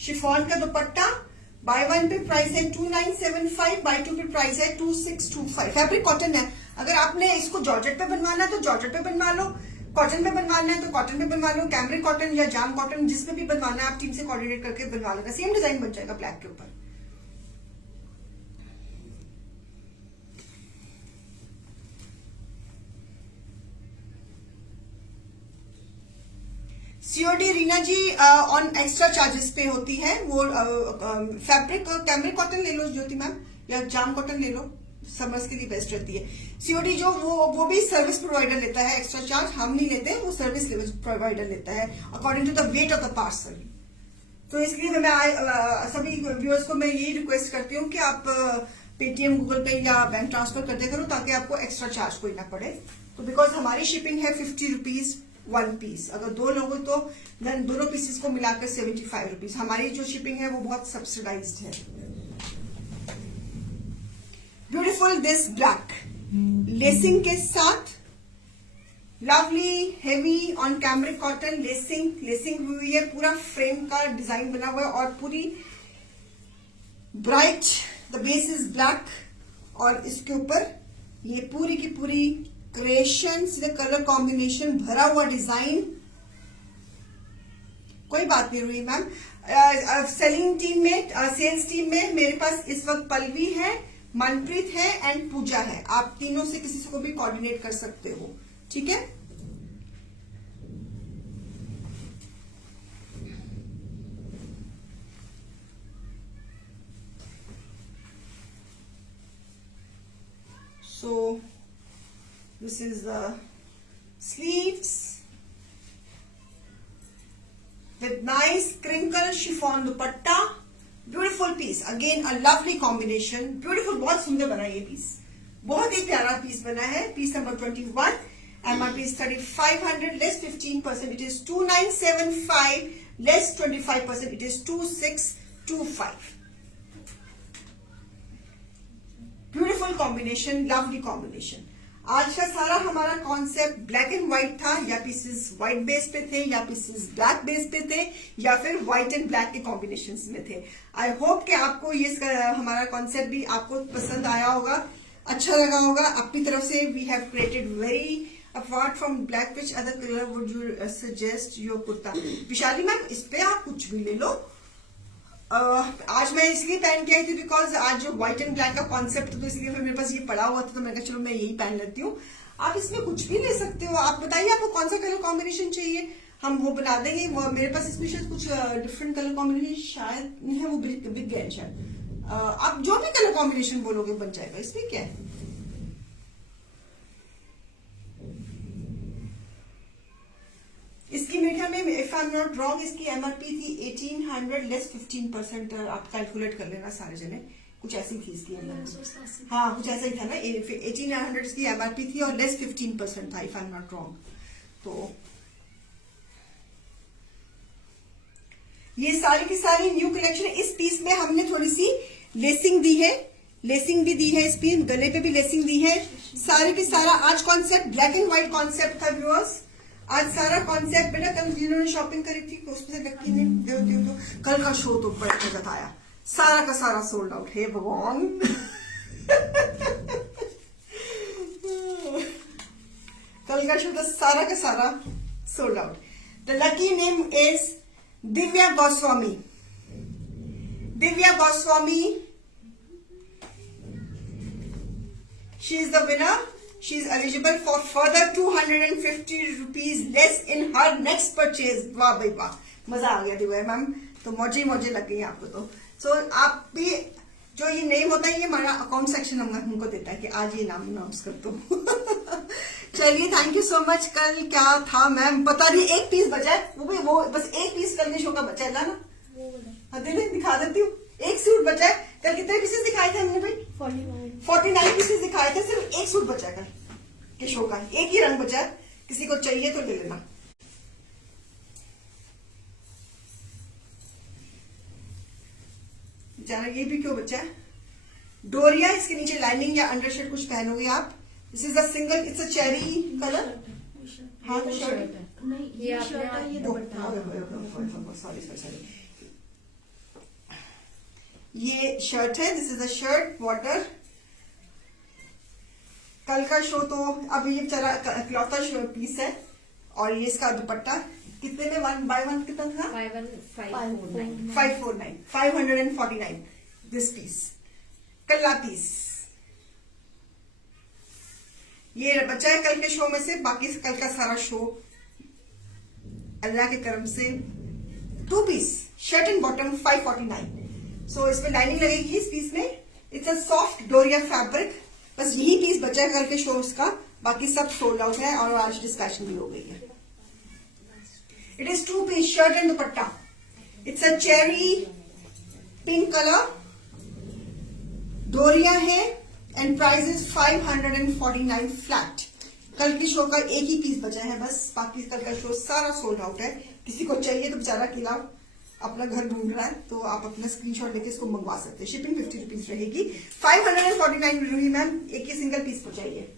शिफॉन का दुपट्टा बाय 1 पे प्राइस है 2975, बाय 2 पे प्राइस है 2625। फैब्रिक कॉटन है। अगर आपने इसको जॉर्जेट पे बनवाना है तो जॉर्जेट पे बनवा लो, कॉटन पे बनवाना है तो कॉटन पे बनवा लो, कैमरिक कॉटन या जाम कॉटन जिसमें भी बनवाना है आप टीम से कोऑर्डिनेट करके बनवा लेना, सेम डिजाइन बन जाएगा ब्लैक के ऊपर। COD Reena ji on extra charges पे होती है वो। फैब्रिक कैमरिक कॉटन ले लो ज्योति मैम, या जाम कॉटन ले लो, समर्स के लिए बेस्ट रहती है। सीओडी जो वो भी सर्विस प्रोवाइडर लेता है एक्स्ट्रा चार्ज, हम नहीं लेते, वो सर्विस प्रोवाइडर लेता है according to the weight of the parcel. तो इसलिए मैं सभी व्यूअर्स को मैं यही रिक्वेस्ट करती हूँ कि आप पेटीएम, गूगल पे या बैंक ट्रांसफर कर दिया करो, ताकि आपको एक्स्ट्रा चार्ज कोई ना पड़े। तो बिकॉज हमारी शिपिंग है 50 रुपीज 1 पीस, अगर 2 लोग तो देन दोनों पीसेस को मिलाकर 75 रुपीज। हमारी जो शिपिंग है वो बहुत सब्सिडाइज्ड है। ब्यूटीफुल दिस ब्लैक लेसिंग के साथ, lovely heavy on cambric cotton lacing हुई है, पूरा फ्रेम का डिजाइन बना हुआ है और पूरी bright, the base is black और इसके ऊपर ये पूरी की पूरी क्रिएशन से कलर कॉम्बिनेशन भरा हुआ डिजाइन। कोई बात नहीं रुई मैम। सेलिंग टीम में, सेल्स टीम में मेरे पास इस वक्त पल्लवी है, मनप्रीत है एंड पूजा है। आप तीनों से किसी से को भी कोऑर्डिनेट कर सकते हो, ठीक है। So this is the sleeves with nice crinkle chiffon dupatta, beautiful piece, again a lovely combination, beautiful, बहुत सुंदर बना ये पीस, बहुत ही प्यारा पीस बना है। Piece number 21, MRP is 3500 less 15%, it is 2975 less 25%, it is 2625। Beautiful combination, lovely combination. आज का सारा हमारा कॉन्सेप्ट ब्लैक एंड व्हाइट था, या पीसेस व्हाइट बेस पे थे, या पीसेस ब्लैक बेस पे थे, या फिर व्हाइट एंड ब्लैक के कॉम्बिनेशंस में थे। आई होप कि आपको ये हमारा कॉन्सेप्ट भी आपको पसंद आया होगा, अच्छा लगा होगा। अपनी तरफ से we have created very, apart from black which other colour would you suggest your kurta. Vishali ma'am इस पे आप कुछ भी ले लो। आज मैं इसलिए पहन के आई थी बिकॉज आज जो व्हाइट एंड ब्लैक का कॉन्सेप्ट था, तो इसलिए फिर मेरे पास ये पड़ा हुआ था, तो मैंने कहा चलो मैं यही पहन लेती हूँ। आप इसमें कुछ भी ले सकते हो। आप बताइए आपको कौन सा कलर कॉम्बिनेशन चाहिए, हम वो बना देंगे। मेरे पास इसमें शायद कुछ डिफरेंट कलर कॉम्बिनेशन शायद है, वो बिक गया शायद। आप जो भी कलर कॉम्बिनेशन बोलोगे बन जाएगा, इसमें क्या है। इसकी मेरे ख्याल में if I am not wrong इसकी एमआरपी थी 1800 लेस 15%। आप कैलकुलेट कर लेना सारे जने, कुछ ऐसी थी इसकी एमआरपी। हाँ कुछ ऐसा ही था ना, 1800 इसकी एमआरपी थी और लेस 15% था if I am not wrong. तो ये सारी की सारी न्यू कलेक्शन। इस पीस में हमने थोड़ी सी लेसिंग दी है, लेसिंग भी दी है इस पीस, गले पे भी लेसिंग दी है। सारे की सारा आज concept black and white concept था व्यूअर्स। आज सारा कॉन्सेप्ट बेटा, कल जिन्होंने शॉपिंग करी थी उसमें से लकी ने दो कल का शो तो बड़ा मजा आया, सारा का सारा सोल्ड आउट है भगवान। कल का शो तो सारा का सारा sold out. The lucky name is Divya Goswami. Divya Goswami, she is the winner. She is eligible for further 250 rupees less in her next purchase. वाह भाई वाह, मजा आ गया दिव्या मैम, तो मौजे मौजे लग गई आपको। तो सो आप भी जो ये नेम होता है ये हमारा अकाउंट सेक्शन हमको देता है कि आज ये नाम अनाउंस कर दो। चलिए थैंक यू सो मच। कल क्या था मैम पता नहीं, एक पीस बचा है, वो बस एक पीस कल के शो का बचा है ना। हाँ दे दिखा देती हूँ, एक सूट बचा है। कल कितने पीसेस दिखाए थे हमने भाई? 49 पीसेस दिखाए थे, सिर्फ एक सूट बचा कल के शो का, एक ही रंग बचा है। किसी को चाहिए तो ले लेना। बेचारा ये भी क्यों बचा है? डोरिया, इसके नीचे लाइनिंग या अंडरशर्ट कुछ पहनोगे आप। This is a single, it's a cherry colour. हाँ तो शर्ट है। नहीं, ये ये अपने शर्ट है, ये दुपट्टा है। सॉरी, ये शर्ट है। This is a shirt border. कल का शो तो अब ये बेचारा इकलौता शो पीस है, और ये इसका दुपट्टा कितने में 1 बाय 1 कितना था? 51549 549 549 दिस पीस, कल्ला पीस। ये बचा है कल के शो में से, बाकी कल का सारा शो अल्लाह के करम से 2 पीस शर्ट एंड बॉटम 549। सो इसमें लाइनिंग लगेगी इस पीस में। इट्स अ सॉफ्ट डोरिया फैब्रिक। बस यही पीस बचा है कल के शो का, बाकी सब सोल्ड आउट है और आज डिस्पैचिंग भी हो गई है। It is 2 piece shirt and dupatta. It's a cherry pink colour, doria है, एंड प्राइस इज 549 फ्लैट। कल की शो का एक ही पीस बचा है बस, बाकी कल का शो सारा सोल्ड आउट है। किसी को चाहिए तो बेचारा किला अपना घर ढूंढ रहा है, तो आप अपना स्क्रीनशॉट लेके इसको मंगवा सकते हैं। शिपिंग 50 रुपीज रहेगी। 549 रुपीज मैम, एक ही सिंगल पीस को चाहिए।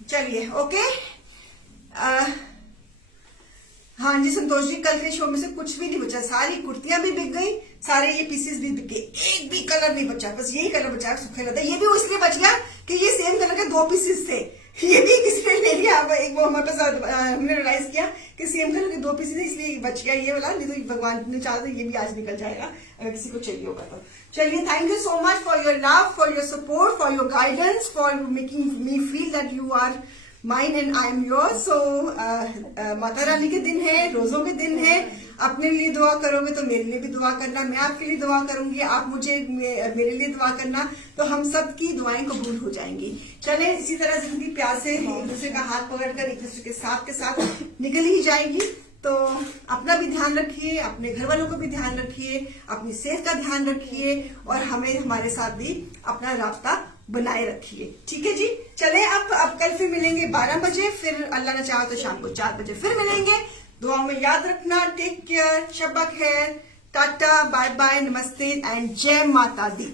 चलिए ओके। हाँ जी संतोष जी, कल के शो में से कुछ भी नहीं बचा, सारी कुर्तियां भी बिक गई, सारे ये पीसेस भी बिके, एक भी कलर नहीं बचा, बस यही कलर बचा है सुखे लता। ये भी इसलिए बच गया कि ये सेम कलर के 2 पीसेस थे, ये भी किसी ने ले लिया। अब एक वो हमारे पास हमने रियलाइज किया कि सेम कलर के 2 पीसेस, इसलिए बच गया ये वाला, नहीं तो भगवान ने चाहा तो ये भी आज निकल जाएगा अगर किसी को चाहिए होगा तो। चलिए, thank you so much for your love, for your support, for your guidance, for making me feel that you are mine and I am your. So Mata Rani के दिन है, रोजों के दिन है, अपने लिए दुआ करोगे तो मेरे लिए भी दुआ करना, मैं आपके लिए दुआ करूंगी, आप मुझे मेरे लिए दुआ करना, तो हम सब की दुआएं कबूल हो जाएंगी। चले इसी तरह जिंदगी प्यार से एक दूसरे का हाथ पकड़कर एक दूसरे के साथ निकल ही जाएगी। तो अपना भी ध्यान रखिए, अपने घर वालों को भी ध्यान रखिए, अपनी सेहत का ध्यान रखिए, और हमें हमारे साथ भी अपना रास्ता बनाए रखिए। ठीक है जी, चले अब कल फिर मिलेंगे 12 बजे, फिर अल्लाह ने चाहा तो शाम को 4 बजे फिर मिलेंगे। दुआ में याद रखना। टेक केयर, शब्बा खैर, टाटा, बाय बाय, नमस्ते एंड जय माता दी।